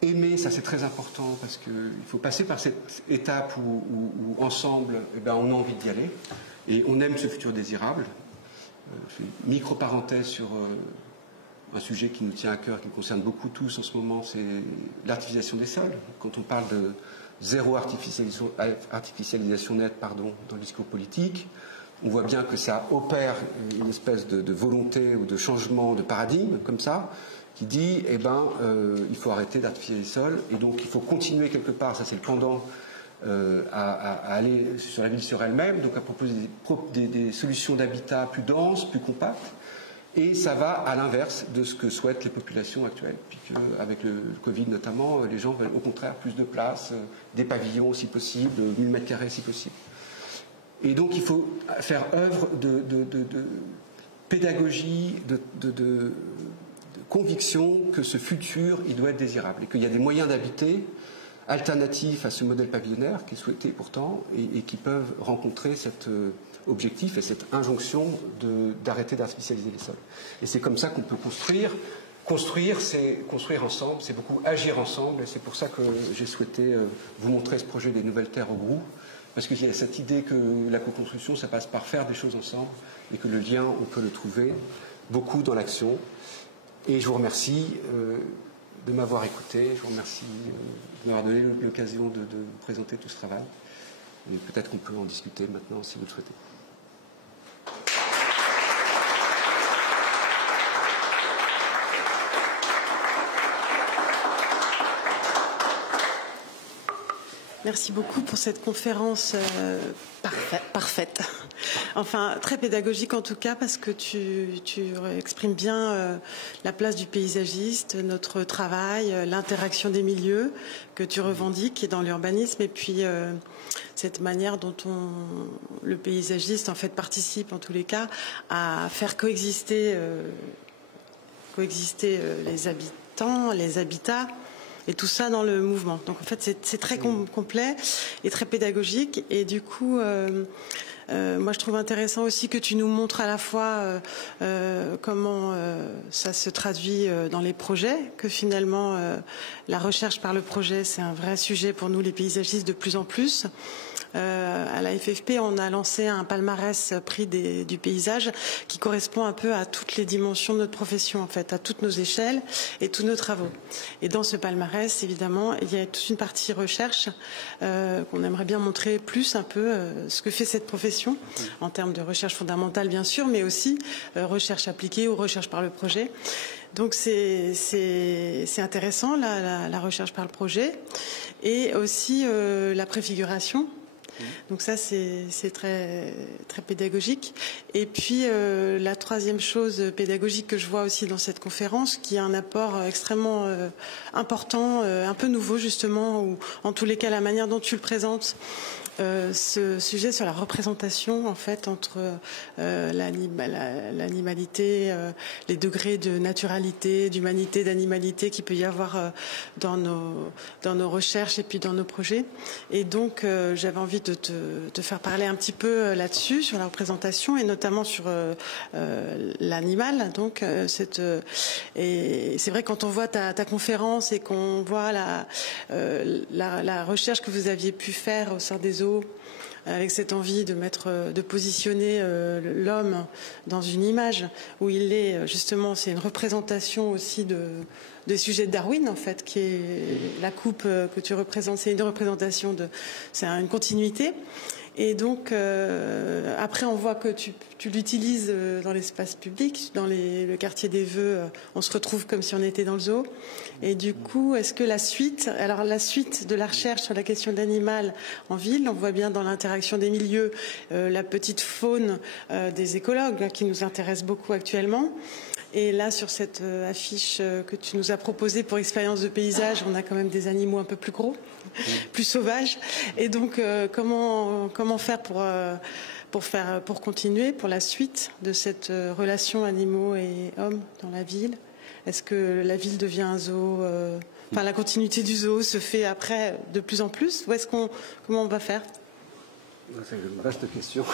Aimer, ça c'est très important parce qu'il faut passer par cette étape où ensemble, eh ben, on a envie d'y aller et on aime ce futur désirable. Je fais une micro-parenthèse sur un sujet qui nous tient à cœur, qui nous concerne beaucoup tous en ce moment, c'est l'artificialisation des sols. Quand on parle de zéro artificialisation nette dans le discours politique, on voit bien que ça opère une espèce de volonté ou de changement de paradigme comme ça, qui dit il faut arrêter d'artificialiser les sols et donc il faut continuer quelque part, ça c'est le pendant, à aller sur la ville sur elle-même, donc à proposer des solutions d'habitat plus denses, plus compactes. Et ça va à l'inverse de ce que souhaitent les populations actuelles, puisque avec le Covid notamment, les gens veulent au contraire plus de place, des pavillons si possible, 1000 mètres carrés si possible. Et donc il faut faire œuvre de pédagogie, de conviction que ce futur, il doit être désirable, et qu'il y a des moyens d'habiter alternatifs à ce modèle pavillonnaire qui est souhaité pourtant, et qui peuvent rencontrer cet objectif et cette injonction d'arrêter d'artificialiser les sols. Et c'est comme ça qu'on peut construire. Construire, c'est construire ensemble, c'est beaucoup agir ensemble, et c'est pour ça que j'ai souhaité vous montrer ce projet des Nouvelles Terres au Grou, parce qu'il y a cette idée que la co-construction, ça passe par faire des choses ensemble, et que le lien, on peut le trouver beaucoup dans l'action. Et je vous remercie de m'avoir écouté, je vous remercie de m'avoir donné l'occasion de vous présenter tout ce travail. Et peut-être qu'on peut en discuter maintenant si vous le souhaitez. Merci beaucoup pour cette conférence parfaite. Enfin, très pédagogique en tout cas, parce que tu exprimes bien la place du paysagiste, notre travail, l'interaction des milieux que tu revendiques dans l'urbanisme, et puis cette manière dont le paysagiste en fait participe en tous les cas à faire coexister les habitants, les habitats, et tout ça dans le mouvement. Donc en fait c'est très complet et très pédagogique, et du coup moi je trouve intéressant aussi que tu nous montres à la fois comment ça se traduit dans les projets, que finalement la recherche par le projet c'est un vrai sujet pour nous les paysagistes de plus en plus. À la FFP, on a lancé un palmarès prix du paysage qui correspond un peu à toutes les dimensions de notre profession, en fait, à toutes nos échelles et tous nos travaux. Et dans ce palmarès, évidemment, il y a toute une partie recherche qu'on aimerait bien montrer plus un peu ce que fait cette profession en termes de recherche fondamentale, bien sûr, mais aussi recherche appliquée ou recherche par le projet. Donc c'est intéressant la recherche par le projet, et aussi la préfiguration. Donc ça c'est très très pédagogique. Et puis la troisième chose pédagogique que je vois aussi dans cette conférence, qui a un apport extrêmement important, un peu nouveau justement, ou en tous les cas la manière dont tu le présentes, ce sujet sur la représentation en fait entre l'animalité, les degrés de naturalité, d'humanité, d'animalité qu'il peut y avoir dans nos recherches et puis dans nos projets. Et donc j'avais envie de te faire parler un petit peu là-dessus, sur la représentation, et notamment sur l'animal. Donc et c'est vrai, quand on voit ta conférence et qu'on voit la recherche que vous aviez pu faire au sein des eaux, avec cette envie de positionner l'homme dans une image où il est justement, c'est une représentation aussi des sujets de Darwin en fait, qui est la coupe que tu représentes, c'est une représentation c'est une continuité. Et donc après on voit que tu l'utilises dans l'espace public, dans le quartier des Vœux, on se retrouve comme si on était dans le zoo. Et du coup, est-ce que la suite de la recherche sur la question de l'animal en ville, on voit bien dans l'interaction des milieux, la petite faune des écologues qui nous intéresse beaucoup actuellement. Et là, sur cette affiche que tu nous as proposée pour Expérience de paysage, on a quand même des animaux un peu plus gros, plus sauvages. Et donc, comment faire pour continuer, pour la suite de cette relation animaux et hommes dans la ville? Est-ce que la ville devient un zoo Enfin, la continuité du zoo se fait après de plus en plus. Ou comment on va faire? C'est une vaste question.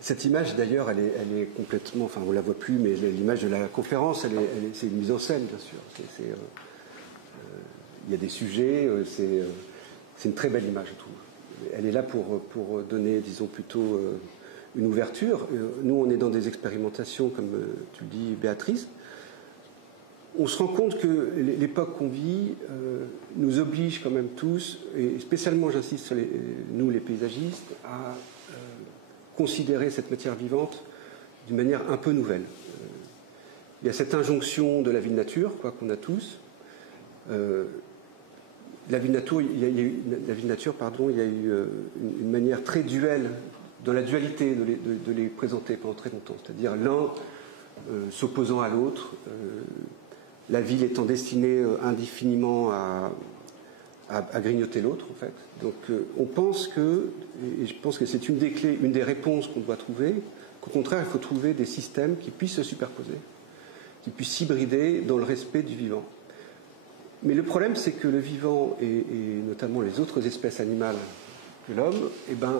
Cette image, d'ailleurs, elle est complètement... Enfin, on ne la voit plus, mais l'image de la conférence, c'est une mise en scène, bien sûr. Il y a des sujets, c'est une très belle image, je trouve. Elle est là pour donner, disons, plutôt une ouverture. Nous, on est dans des expérimentations, comme tu le dis, Béatrice. On se rend compte que l'époque qu'on vit nous oblige quand même tous, et spécialement, j'insiste sur nous, les paysagistes, à considérer cette matière vivante d'une manière un peu nouvelle. Il y a cette injonction de la vie de nature, quoi qu'on a tous. La vie de nature, il y a eu une manière très duelle, dans la dualité, de les présenter pendant très longtemps. C'est-à-dire l'un s'opposant à l'autre, la ville étant destinée indéfiniment à grignoter l'autre, en fait. Donc on pense que, et je pense que c'est une des clés, une des réponses qu'on doit trouver, qu'au contraire, il faut trouver des systèmes qui puissent se superposer, qui puissent s'hybrider dans le respect du vivant. Mais le problème, c'est que le vivant, et notamment les autres espèces animales que l'homme,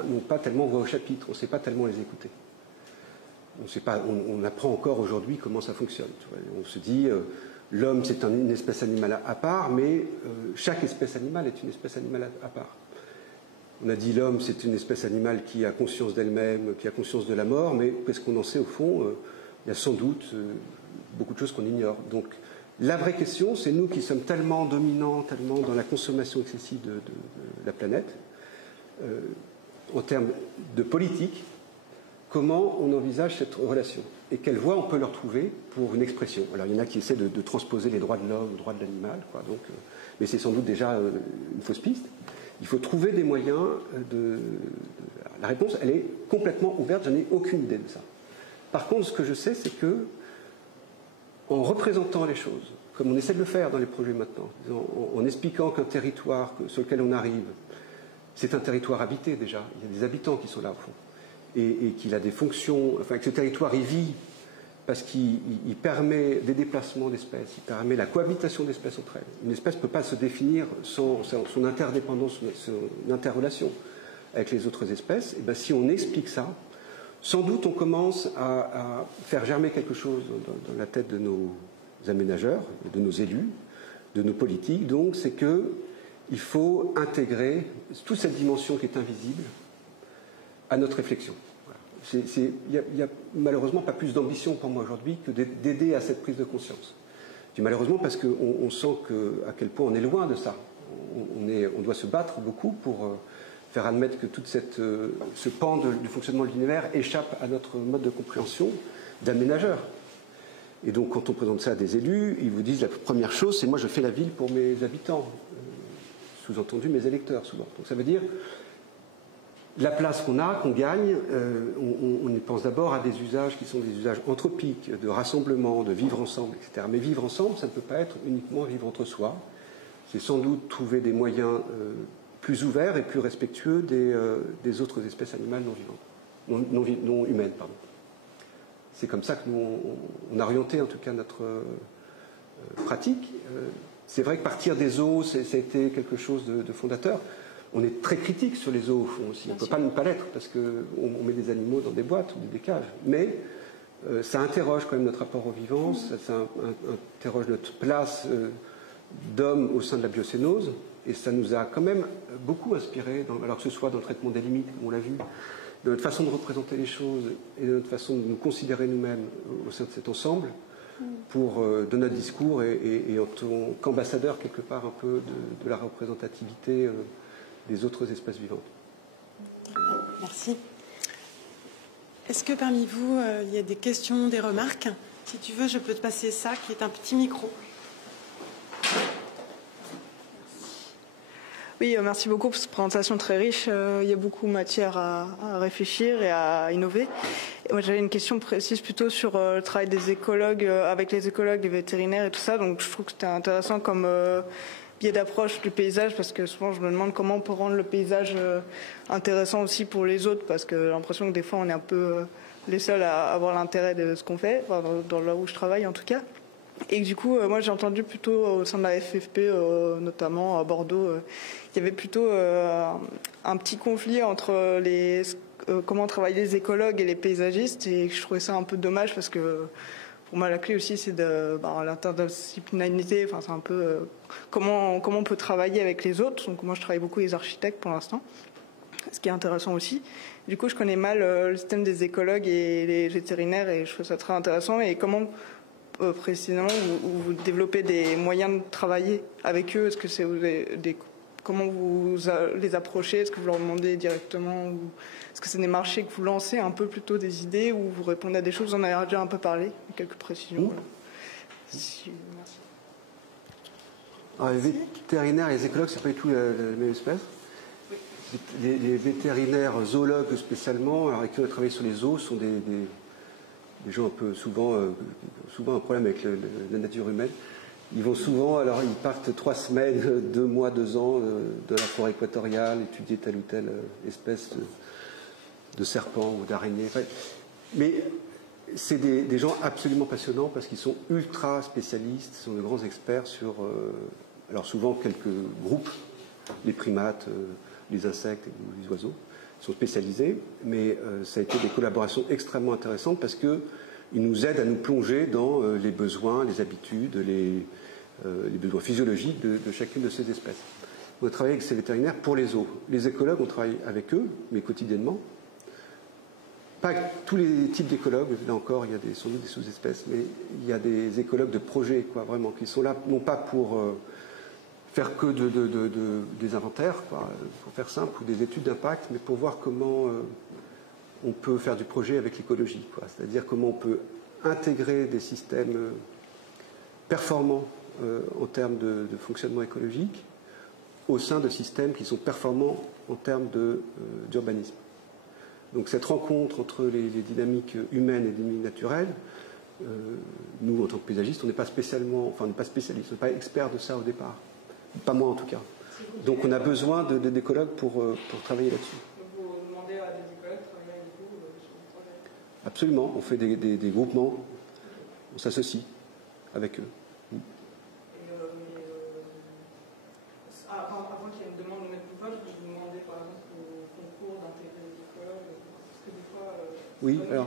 n'ont pas tellement voix au chapitre, on ne sait pas tellement les écouter. On apprend encore aujourd'hui comment ça fonctionne. Tu vois. On se dit, l'homme, c'est une espèce animale à part, mais chaque espèce animale est une espèce animale à part. On a dit l'homme, c'est une espèce animale qui a conscience d'elle-même, qui a conscience de la mort, mais qu'est-ce qu'on en sait au fond? Il y a sans doute beaucoup de choses qu'on ignore. Donc, la vraie question, c'est nous qui sommes tellement dominants, tellement dans la consommation excessive de la planète, en termes de politique, comment on envisage cette relation et quelle voie on peut leur trouver pour une expression. Alors il y en a qui essaient de transposer les droits de l'homme, les droits de l'animal, mais c'est sans doute déjà une fausse piste. Il faut trouver des moyens La réponse, elle est complètement ouverte, je n'ai aucune idée de ça. Par contre, ce que je sais, c'est que en représentant les choses, comme on essaie de le faire dans les projets maintenant, en expliquant qu'un territoire sur lequel on arrive, c'est un territoire habité déjà, il y a des habitants qui sont là au fond, et qu'il a des fonctions, enfin que ce territoire y vit parce qu'il permet des déplacements d'espèces, il permet la cohabitation d'espèces entre elles. Une espèce ne peut pas se définir sans son interdépendance, son interrelation avec les autres espèces. Et bien, si on explique ça, sans doute on commence à faire germer quelque chose dans la tête de nos aménageurs, de nos élus, de nos politiques. Donc c'est qu'il faut intégrer toute cette dimension qui est invisible à notre réflexion. Il n'y a malheureusement pas plus d'ambition pour moi aujourd'hui que d'aider à cette prise de conscience. Je dis malheureusement parce qu'on sent à quel point on est loin de ça. On doit se battre beaucoup pour faire admettre que tout ce pan du fonctionnement de l'univers échappe à notre mode de compréhension d'aménageur. Et donc quand on présente ça à des élus, ils vous disent la première chose, c'est moi je fais la ville pour mes habitants, sous-entendu mes électeurs souvent. Donc ça veut dire la place qu'on gagne, on y pense d'abord à des usages qui sont des usages anthropiques, de rassemblement, de vivre ensemble, etc. Mais vivre ensemble, ça ne peut pas être uniquement vivre entre soi. C'est sans doute trouver des moyens plus ouverts et plus respectueux des autres espèces animales non vivantes, non humaines, pardon. C'est comme ça que nous, on a orienté en tout cas notre pratique. C'est vrai que partir des zoos, ça a été quelque chose de fondateur. On est très critique sur les zoos au fond aussi. On ne peut pas ne pas l'être parce qu'on met des animaux dans des boîtes ou des cages. Mais ça interroge quand même notre rapport au vivant, ça interroge notre place d'homme au sein de la biocénose. Et ça nous a quand même beaucoup inspiré, alors que ce soit dans le traitement des limites, comme on l'a vu, de notre façon de représenter les choses et de notre façon de nous considérer nous-mêmes au sein de cet ensemble, de notre discours et en tant qu'ambassadeur quelque part un peu de la représentativité des autres espèces vivantes. Merci. Est-ce que parmi vous, il y a des questions, des remarques? Si tu veux, je peux te passer ça, qui est un petit micro. Oui, merci beaucoup pour cette présentation très riche. Il y a beaucoup de matière à réfléchir et à innover. Et moi, j'avais une question précise plutôt sur le travail des écologues, avec les écologues, les vétérinaires et tout ça. Donc, je trouve que c'était intéressant comme biais d'approche du paysage, parce que souvent, je me demande comment on peut rendre le paysage intéressant aussi pour les autres, parce que j'ai l'impression que des fois, on est un peu les seuls à avoir l'intérêt de ce qu'on fait, enfin, dans là où je travaille en tout cas. Et du coup, moi j'ai entendu plutôt au sein de la FFP, notamment à Bordeaux, il y avait plutôt un petit conflit entre comment travaillent les écologues et les paysagistes, et je trouvais ça un peu dommage parce que pour moi la clé aussi c'est l'interdisciplinarité, enfin c'est un peu comment on peut travailler avec les autres. Donc moi je travaille beaucoup avec les architectes pour l'instant, ce qui est intéressant aussi. Du coup je connais mal le système des écologues et les vétérinaires et je trouve ça très intéressant. Et comment précisément vous développez des moyens de travailler avec eux? Est-ce que c'est comment vous les approchez? Est-ce que vous leur demandez directement, ou est-ce que c'est des marchés que vous lancez un peu plutôt des idées, ou vous répondez à des choses? Vous en avez déjà un peu parlé, quelques précisions. Voilà. Merci. Alors, les vétérinaires et les écologues, c'est pas du tout la même espèce. Oui. Les vétérinaires zoologues spécialement, alors, avec qui on a travaillé sur les zoos, sont des gens un peu souvent un problème avec la nature humaine. Ils vont souvent, alors ils partent 3 semaines, 2 mois, 2 ans de la forêt équatoriale, étudier telle ou telle espèce de serpent ou d'araignée. Enfin, mais c'est des gens absolument passionnants parce qu'ils sont ultra spécialistes, sont de grands experts sur, alors souvent quelques groupes, les primates, les insectes ou les oiseaux. Sont spécialisés, mais ça a été des collaborations extrêmement intéressantes parce qu'ils nous aident à nous plonger dans les besoins, les habitudes, les besoins physiologiques de chacune de ces espèces. On a travaillé avec ces vétérinaires pour les zoos. Les écologues, on travaille avec eux, mais quotidiennement. Pas avec tous les types d'écologues, là encore, il y a sans doute des sous-espèces, mais il y a des écologues de projet, quoi, vraiment, qui sont là, non pas pour faire que des inventaires, quoi, pour faire simple, ou des études d'impact, mais pour voir comment on peut faire du projet avec l'écologie, quoi. C'est-à-dire comment on peut intégrer des systèmes performants en termes de fonctionnement écologique au sein de systèmes qui sont performants en termes d'urbanisme. Donc cette rencontre entre les dynamiques humaines et les dynamiques naturelles, nous, en tant que paysagistes, on n'est pas spécialement, enfin, on n'est pas spécialistes, on n'est pas experts de ça au départ. Pas moi en tout cas. Donc on a besoin d'écologues pour travailler là-dessus. Vous demandez à des écologues de travailler avec vous sur le projet? Absolument, on fait des groupements, on s'associe avec eux. Avant qu'il y ait une demande de mettre une poche, vous demandez par exemple au concours d'intégrer les écologues, parce que des fois, oui, alors.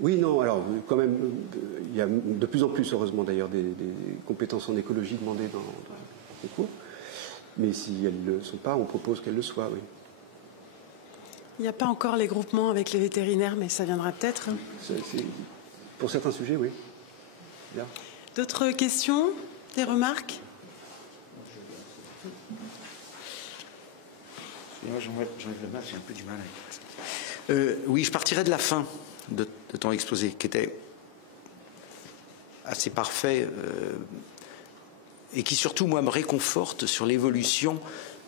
Oui, non, alors quand même, il y a de plus en plus, heureusement d'ailleurs, des compétences en écologie demandées dans les cours. Mais si elles ne le sont pas, on propose qu'elles le soient, oui. Il n'y a pas encore les groupements avec les vétérinaires, mais ça viendra peut-être. Pour certains sujets, oui. Bien. D'autres questions? Des remarques? J'enlève le masque, j'ai un peu du mal avec ça. Oui, je partirais de la fin de ton exposé, qui était assez parfait et qui surtout, moi, me réconforte sur l'évolution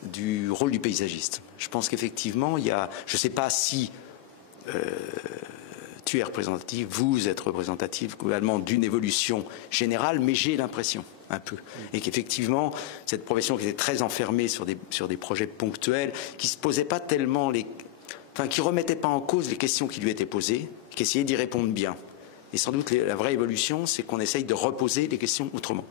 du rôle du paysagiste. Je pense qu'effectivement, il y a, je ne sais pas si tu es représentatif, vous êtes représentatif globalement d'une évolution générale, mais j'ai l'impression un peu, et qu'effectivement cette profession qui était très enfermée sur des projets ponctuels, qui se posaient pas tellement qui remettaient pas en cause les questions qui lui étaient posées, qui essayaient d'y répondre bien. Et sans doute la vraie évolution, c'est qu'on essaye de reposer les questions autrement.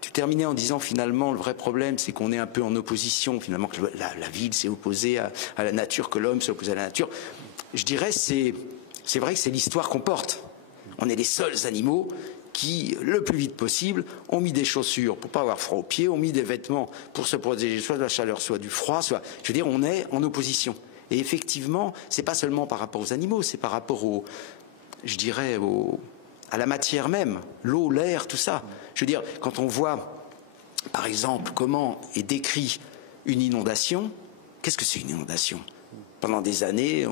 Tu terminais en disant finalement le vrai problème, c'est qu'on est un peu en opposition, finalement que la ville s'est opposée à la nature, que l'homme s'est opposé à la nature. Je dirais c'est vrai que c'est l'histoire qu'on porte. On est les seuls animaux qui, le plus vite possible, ont mis des chaussures pour pas avoir froid aux pieds, ont mis des vêtements pour se protéger soit de la chaleur, soit du froid, soit... Je veux dire, on est en opposition. Et effectivement, c'est pas seulement par rapport aux animaux, c'est par rapport à la matière même, l'eau, l'air, tout ça. Je veux dire, quand on voit, par exemple, comment est décrit une inondation, qu'est-ce que c'est une inondation ? Pendant des années,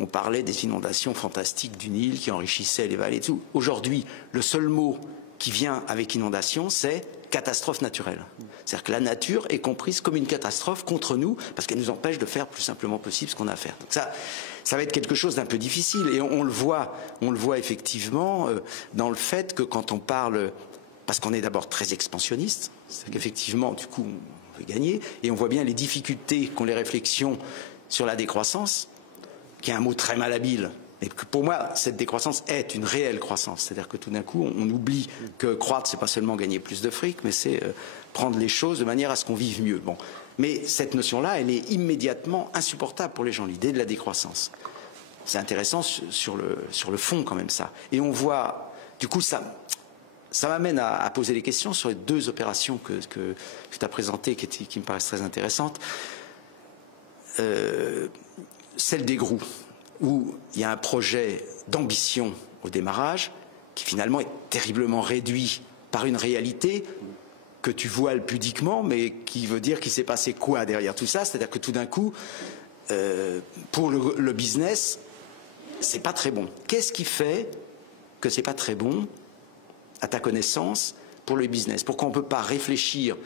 on parlait des inondations fantastiques du Nil qui enrichissaient les vallées et tout. Aujourd'hui, le seul mot qui vient avec inondation, c'est catastrophe naturelle. C'est-à-dire que la nature est comprise comme une catastrophe contre nous parce qu'elle nous empêche de faire plus simplement possible ce qu'on a à faire. Donc ça va être quelque chose d'un peu difficile et on le voit effectivement dans le fait que quand on parle, parce qu'on est d'abord très expansionniste, c'est qu'effectivement, du coup, on veut gagner et on voit bien les difficultés qu'ont les réflexions sur la décroissance, qui est un mot très malhabile, Et que pour moi, cette décroissance est une réelle croissance. C'est-à-dire que tout d'un coup, on oublie que croître, c'est pas seulement gagner plus de fric, mais c'est prendre les choses de manière à ce qu'on vive mieux. Bon. Mais cette notion-là, elle est immédiatement insupportable pour les gens, l'idée de la décroissance. C'est intéressant sur le fond quand même ça. Et on voit, du coup, ça m'amène à poser des questions sur les deux opérations que tu as présentées qui me paraissent très intéressantes. Celle des GROU, où il y a un projet d'ambition au démarrage qui finalement est terriblement réduit par une réalité que tu voiles pudiquement, mais qui veut dire qu'il s'est passé quoi derrière tout ça? C'est-à-dire que tout d'un coup, pour le business, c'est pas très bon. Qu'est-ce qui fait que c'est pas très bon, à ta connaissance, pour le business? Pourquoi on ne peut pas réfléchir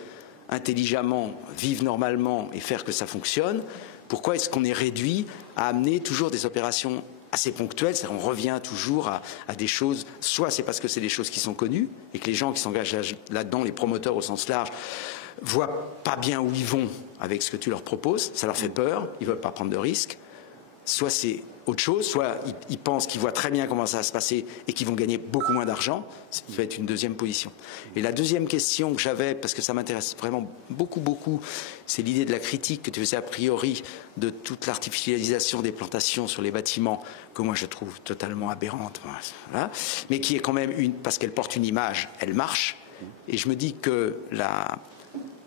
intelligemment, vivre normalement et faire que ça fonctionne? Pourquoi est-ce qu'on est réduit à amener toujours des opérations assez ponctuelles? C'est-à-dire on revient toujours à des choses, soit c'est parce que c'est des choses qui sont connues et que les gens qui s'engagent là-dedans, les promoteurs au sens large, voient pas bien où ils vont avec ce que tu leur proposes, ça leur fait peur, ils ne veulent pas prendre de risques. Soit c'est autre chose, soit ils pensent qu'ils voient très bien comment ça va se passer et qu'ils vont gagner beaucoup moins d'argent. Ça va être une deuxième position. Et la deuxième question que j'avais, parce que ça m'intéresse vraiment beaucoup, c'est l'idée de la critique que tu faisais a priori de toute l'artificialisation des plantations sur les bâtiments, que moi je trouve totalement aberrante, voilà, mais qui est quand même parce qu'elle porte une image, elle marche. Et je me dis que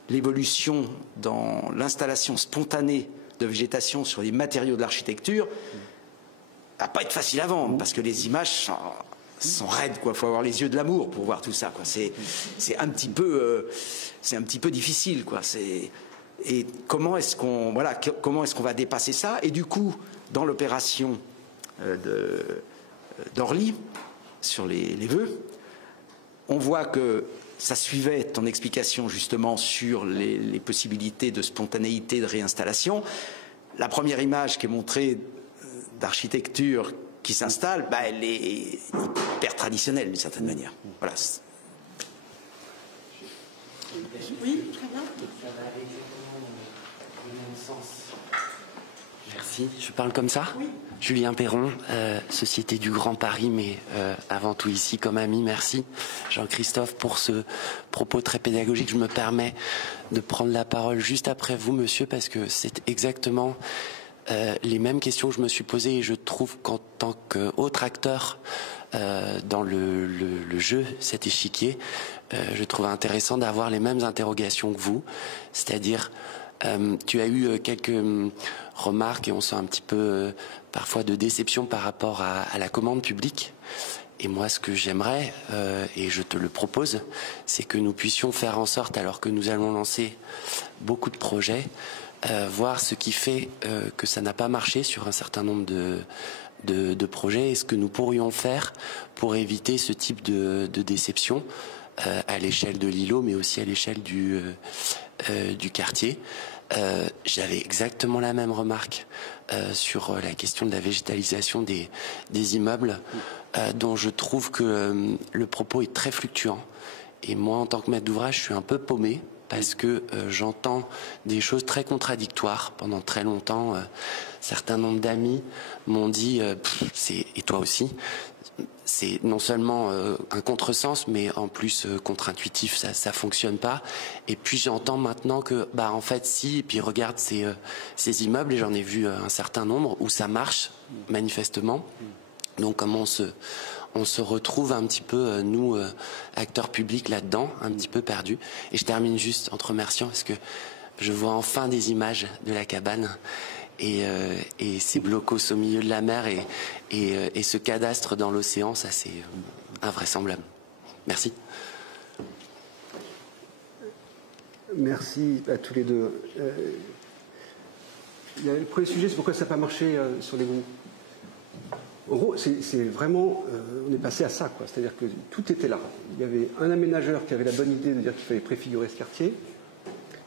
l'évolution dans l'installation spontanée de végétation sur les matériaux de l'architecture va pas être facile à vendre, parce que les images sont raides, quoi. Faut avoir les yeux de l'amour pour voir tout ça, quoi. C'est un petit peu difficile, quoi. Et comment est-ce qu'on va dépasser ça? Et du coup, dans l'opération d'Orly sur les vœux, on voit que ça suivait ton explication justement sur les possibilités de spontanéité de réinstallation. La première image qui est montrée d'architecture qui s'installe, elle est hyper traditionnelle d'une certaine manière. Voilà. Oui, très bien. Ça va exactement dans le même sens. Merci. Je parle comme ça? Oui. Julien Perron, Société du Grand Paris, mais avant tout ici comme ami, merci Jean-Christophe pour ce propos très pédagogique. Je me permets de prendre la parole juste après vous, monsieur, parce que c'est exactement les mêmes questions que je me suis posées, et je trouve qu'en tant qu'autre acteur dans le jeu, cet échiquier, je trouve intéressant d'avoir les mêmes interrogations que vous, c'est-à-dire tu as eu quelques remarques et on sent un petit peu parfois de déception par rapport à la commande publique. Et moi, ce que j'aimerais, et je te le propose, c'est que nous puissions faire en sorte, alors que nous allons lancer beaucoup de projets, voir ce qui fait que ça n'a pas marché sur un certain nombre de projets, et ce que nous pourrions faire pour éviter ce type de déception à l'échelle de l'îlot, mais aussi à l'échelle du quartier. J'avais exactement la même remarque sur la question de la végétalisation des immeubles, dont je trouve que le propos est très fluctuant. Et moi, en tant que maître d'ouvrage, je suis un peu paumé, parce que j'entends des choses très contradictoires. Pendant très longtemps, certains nombres d'amis m'ont dit, et toi aussi, c'est non seulement un contresens, mais en plus contre-intuitif, ça fonctionne pas. Et puis j'entends maintenant que, en fait, si, et puis regarde ces immeubles, et j'en ai vu un certain nombre, où ça marche, manifestement. Donc comment on se retrouve un petit peu, nous, acteurs publics là-dedans, un petit peu perdus. Et je termine juste en te remerciant, parce que je vois enfin des images de la cabane, et ces blocos au milieu de la mer, et ce cadastre dans l'océan, ça c'est invraisemblable. Merci. Merci à tous les deux. Le premier sujet, c'est pourquoi ça n'a pas marché sur les groupes. En gros, c'est vraiment, on est passé à ça, quoi. C'est-à-dire que tout était là. Il y avait un aménageur qui avait la bonne idée de dire qu'il fallait préfigurer ce quartier,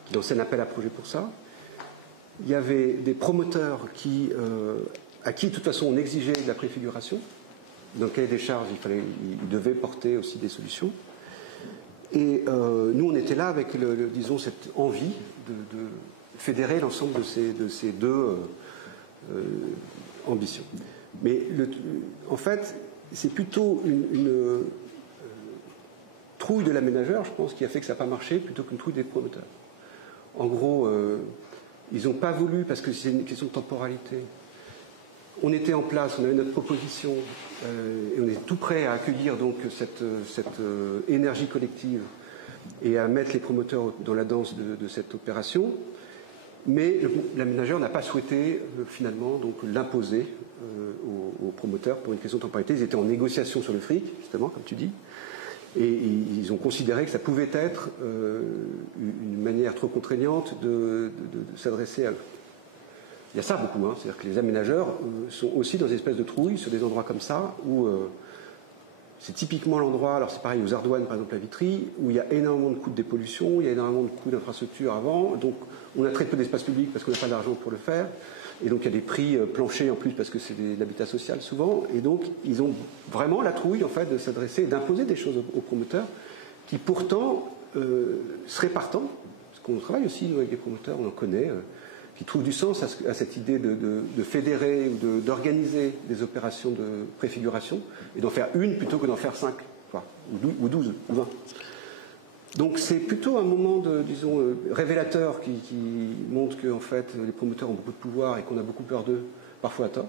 qui lançait un appel à projet pour ça. Il y avait des promoteurs à qui, de toute façon, on exigeait de la préfiguration. Dans le cahier des charges, ils devaient porter aussi des solutions. Et nous, on était là avec, disons, cette envie de fédérer l'ensemble de ces deux ambitions. Mais en fait, c'est plutôt une trouille de l'aménageur, je pense, qui a fait que ça n'a pas marché, plutôt qu'une trouille des promoteurs. En gros, ils n'ont pas voulu, parce que c'est une question de temporalité. On était en place, on avait notre proposition, et on est tout prêt à accueillir donc cette énergie collective et à mettre les promoteurs dans la danse de cette opération. Mais l'aménageur n'a pas souhaité finalement donc l'imposer aux promoteurs pour une question de temporalité. Ils étaient en négociation sur le fric, justement, comme tu dis, et ils ont considéré que ça pouvait être une manière trop contraignante de s'adresser à eux. Il y a ça beaucoup, hein. C'est-à-dire que les aménageurs sont aussi dans une espèce de trouille sur des endroits comme ça où c'est typiquement l'endroit, alors c'est pareil aux Ardoines par exemple à Vitry, où il y a énormément de coûts de dépollution, il y a énormément de coûts d'infrastructure avant, donc on a très peu d'espace public parce qu'on n'a pas d'argent pour le faire, et donc il y a des prix planchers en plus parce que c'est de l'habitat social souvent, et donc ils ont vraiment la trouille en fait de s'adresser et d'imposer des choses aux promoteurs qui pourtant seraient partants, parce qu'on travaille aussi avec des promoteurs, on en connaît, qui trouvent du sens à cette idée de fédérer ou d'organiser des opérations de préfiguration et d'en faire une plutôt que d'en faire 5, ou 12, ou 20. Donc c'est plutôt un moment, disons, révélateur qui montre que en fait, les promoteurs ont beaucoup de pouvoir et qu'on a beaucoup peur d'eux, parfois à tort.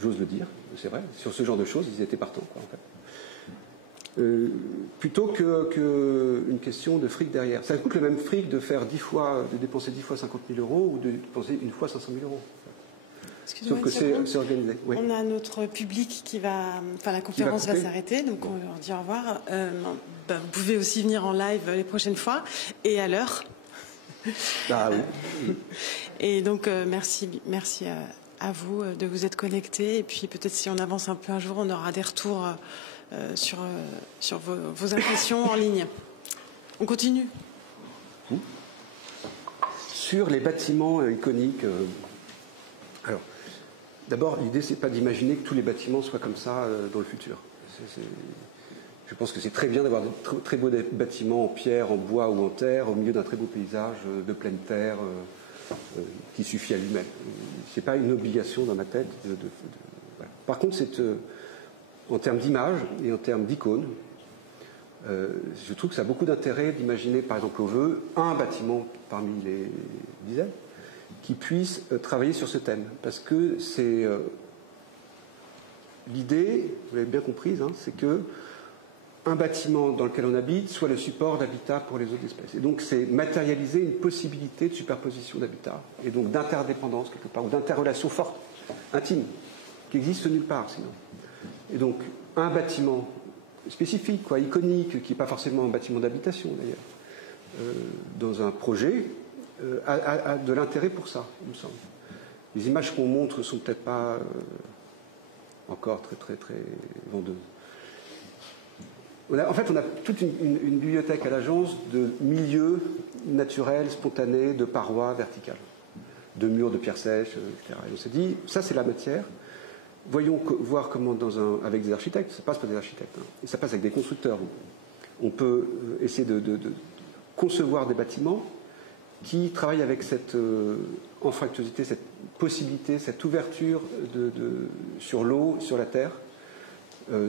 J'ose le dire, c'est vrai. Sur ce genre de choses, ils étaient partants, quoi, en fait. Plutôt qu'une question de fric derrière. Ça coûte le même fric de dépenser 10 fois 50 000 euros ou de dépenser une fois 500 000 euros. Sauf que c'est organisé. Oui. On a notre public qui va... Enfin, la conférence va s'arrêter, donc on leur dit au revoir. Vous pouvez aussi venir en live les prochaines fois, et à l'heure. Ah oui. Et donc, merci à vous de vous être connectés. Et puis, peut-être si on avance un peu un jour, on aura des retours sur vos impressions en ligne. On continue. Sur les bâtiments iconiques... alors, d'abord, l'idée, c'est pas d'imaginer que tous les bâtiments soient comme ça dans le futur. Je pense que c'est très bien d'avoir de très beaux bâtiments en pierre, en bois ou en terre, au milieu d'un très beau paysage de pleine terre qui suffit à lui-même. C'est pas une obligation dans ma tête. Voilà. Par contre, c'est en termes d'image et en termes d'icônes, je trouve que ça a beaucoup d'intérêt d'imaginer, par exemple au Vœu, un bâtiment parmi les dizaines qui puisse travailler sur ce thème. Parce que c'est l'idée, vous l'avez bien comprise, hein, c'est que un bâtiment dans lequel on habite soit le support d'habitat pour les autres espèces. Et donc c'est matérialiser une possibilité de superposition d'habitat et donc d'interdépendance quelque part, ou d'interrelation forte, intime, qui existe nulle part sinon. Et donc un bâtiment spécifique, quoi, iconique, qui n'est pas forcément un bâtiment d'habitation d'ailleurs, dans un projet, a de l'intérêt pour ça, il me semble. Les images qu'on montre sont peut-être pas encore très très très vendeuses. En fait, on a toute une bibliothèque à l'agence de milieux naturels, spontanés, de parois verticales, de murs de pierre sèche, etc. Et on s'est dit, ça c'est la matière. Voyons voir comment, avec des architectes, ça passe par des architectes, hein, et ça passe avec des constructeurs. On peut essayer de concevoir des bâtiments qui travaillent avec cette anfractuosité, cette possibilité, cette ouverture sur l'eau, sur la terre,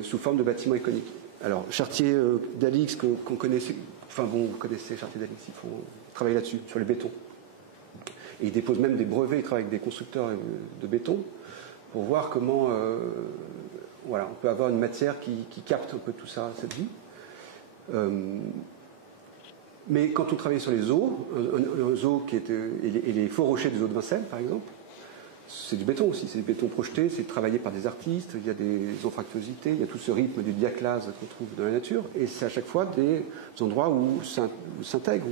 sous forme de bâtiments iconiques. Alors, Chartier d'Alix, qu'on connaissait, enfin bon, vous connaissez Chartier d'Alix, ils font travailler là-dessus, sur le béton. Et ils déposent même des brevets, ils travaillent avec des constructeurs de béton, pour voir comment voilà, on peut avoir une matière qui capte un peu tout ça, cette vie. Mais quand on travaille sur les eaux, un eaux qui était, et les faux rochers des eaux de Vincennes, par exemple, c'est du béton aussi, c'est du béton projeté, c'est travaillé par des artistes, il y a des anfractuosités, il y a tout ce rythme du diaclase qu'on trouve dans la nature, et c'est à chaque fois des endroits où s'intègre,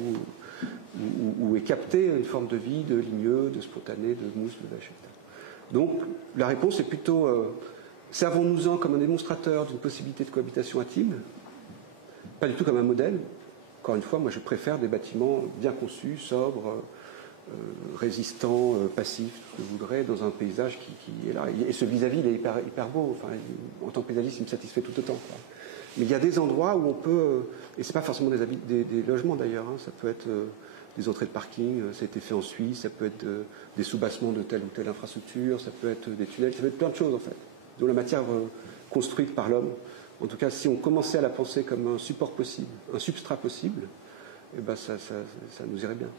où est captée une forme de vie, de ligneux, de spontané, de mousse, de vache, etc. Donc la réponse est plutôt servons-nous-en comme un démonstrateur d'une possibilité de cohabitation intime, pas du tout comme un modèle. Encore une fois, moi je préfère des bâtiments bien conçus, sobres, résistants, passifs, tout ce que vous voudrez, dans un paysage qui est là. Et ce vis-à-vis, il est hyper beau. Enfin, en tant que paysagiste, il me satisfait tout autant, quoi. Mais il y a des endroits où on peut, et c'est pas forcément des logements d'ailleurs, hein, ça peut être des entrées de parking, ça a été fait en Suisse, ça peut être des sous-bassements de telle ou telle infrastructure, ça peut être des tunnels, ça peut être plein de choses en fait. Donc la matière construite par l'homme, en tout cas si on commençait à la penser comme un support possible, un substrat possible, eh ben ça nous irait bien.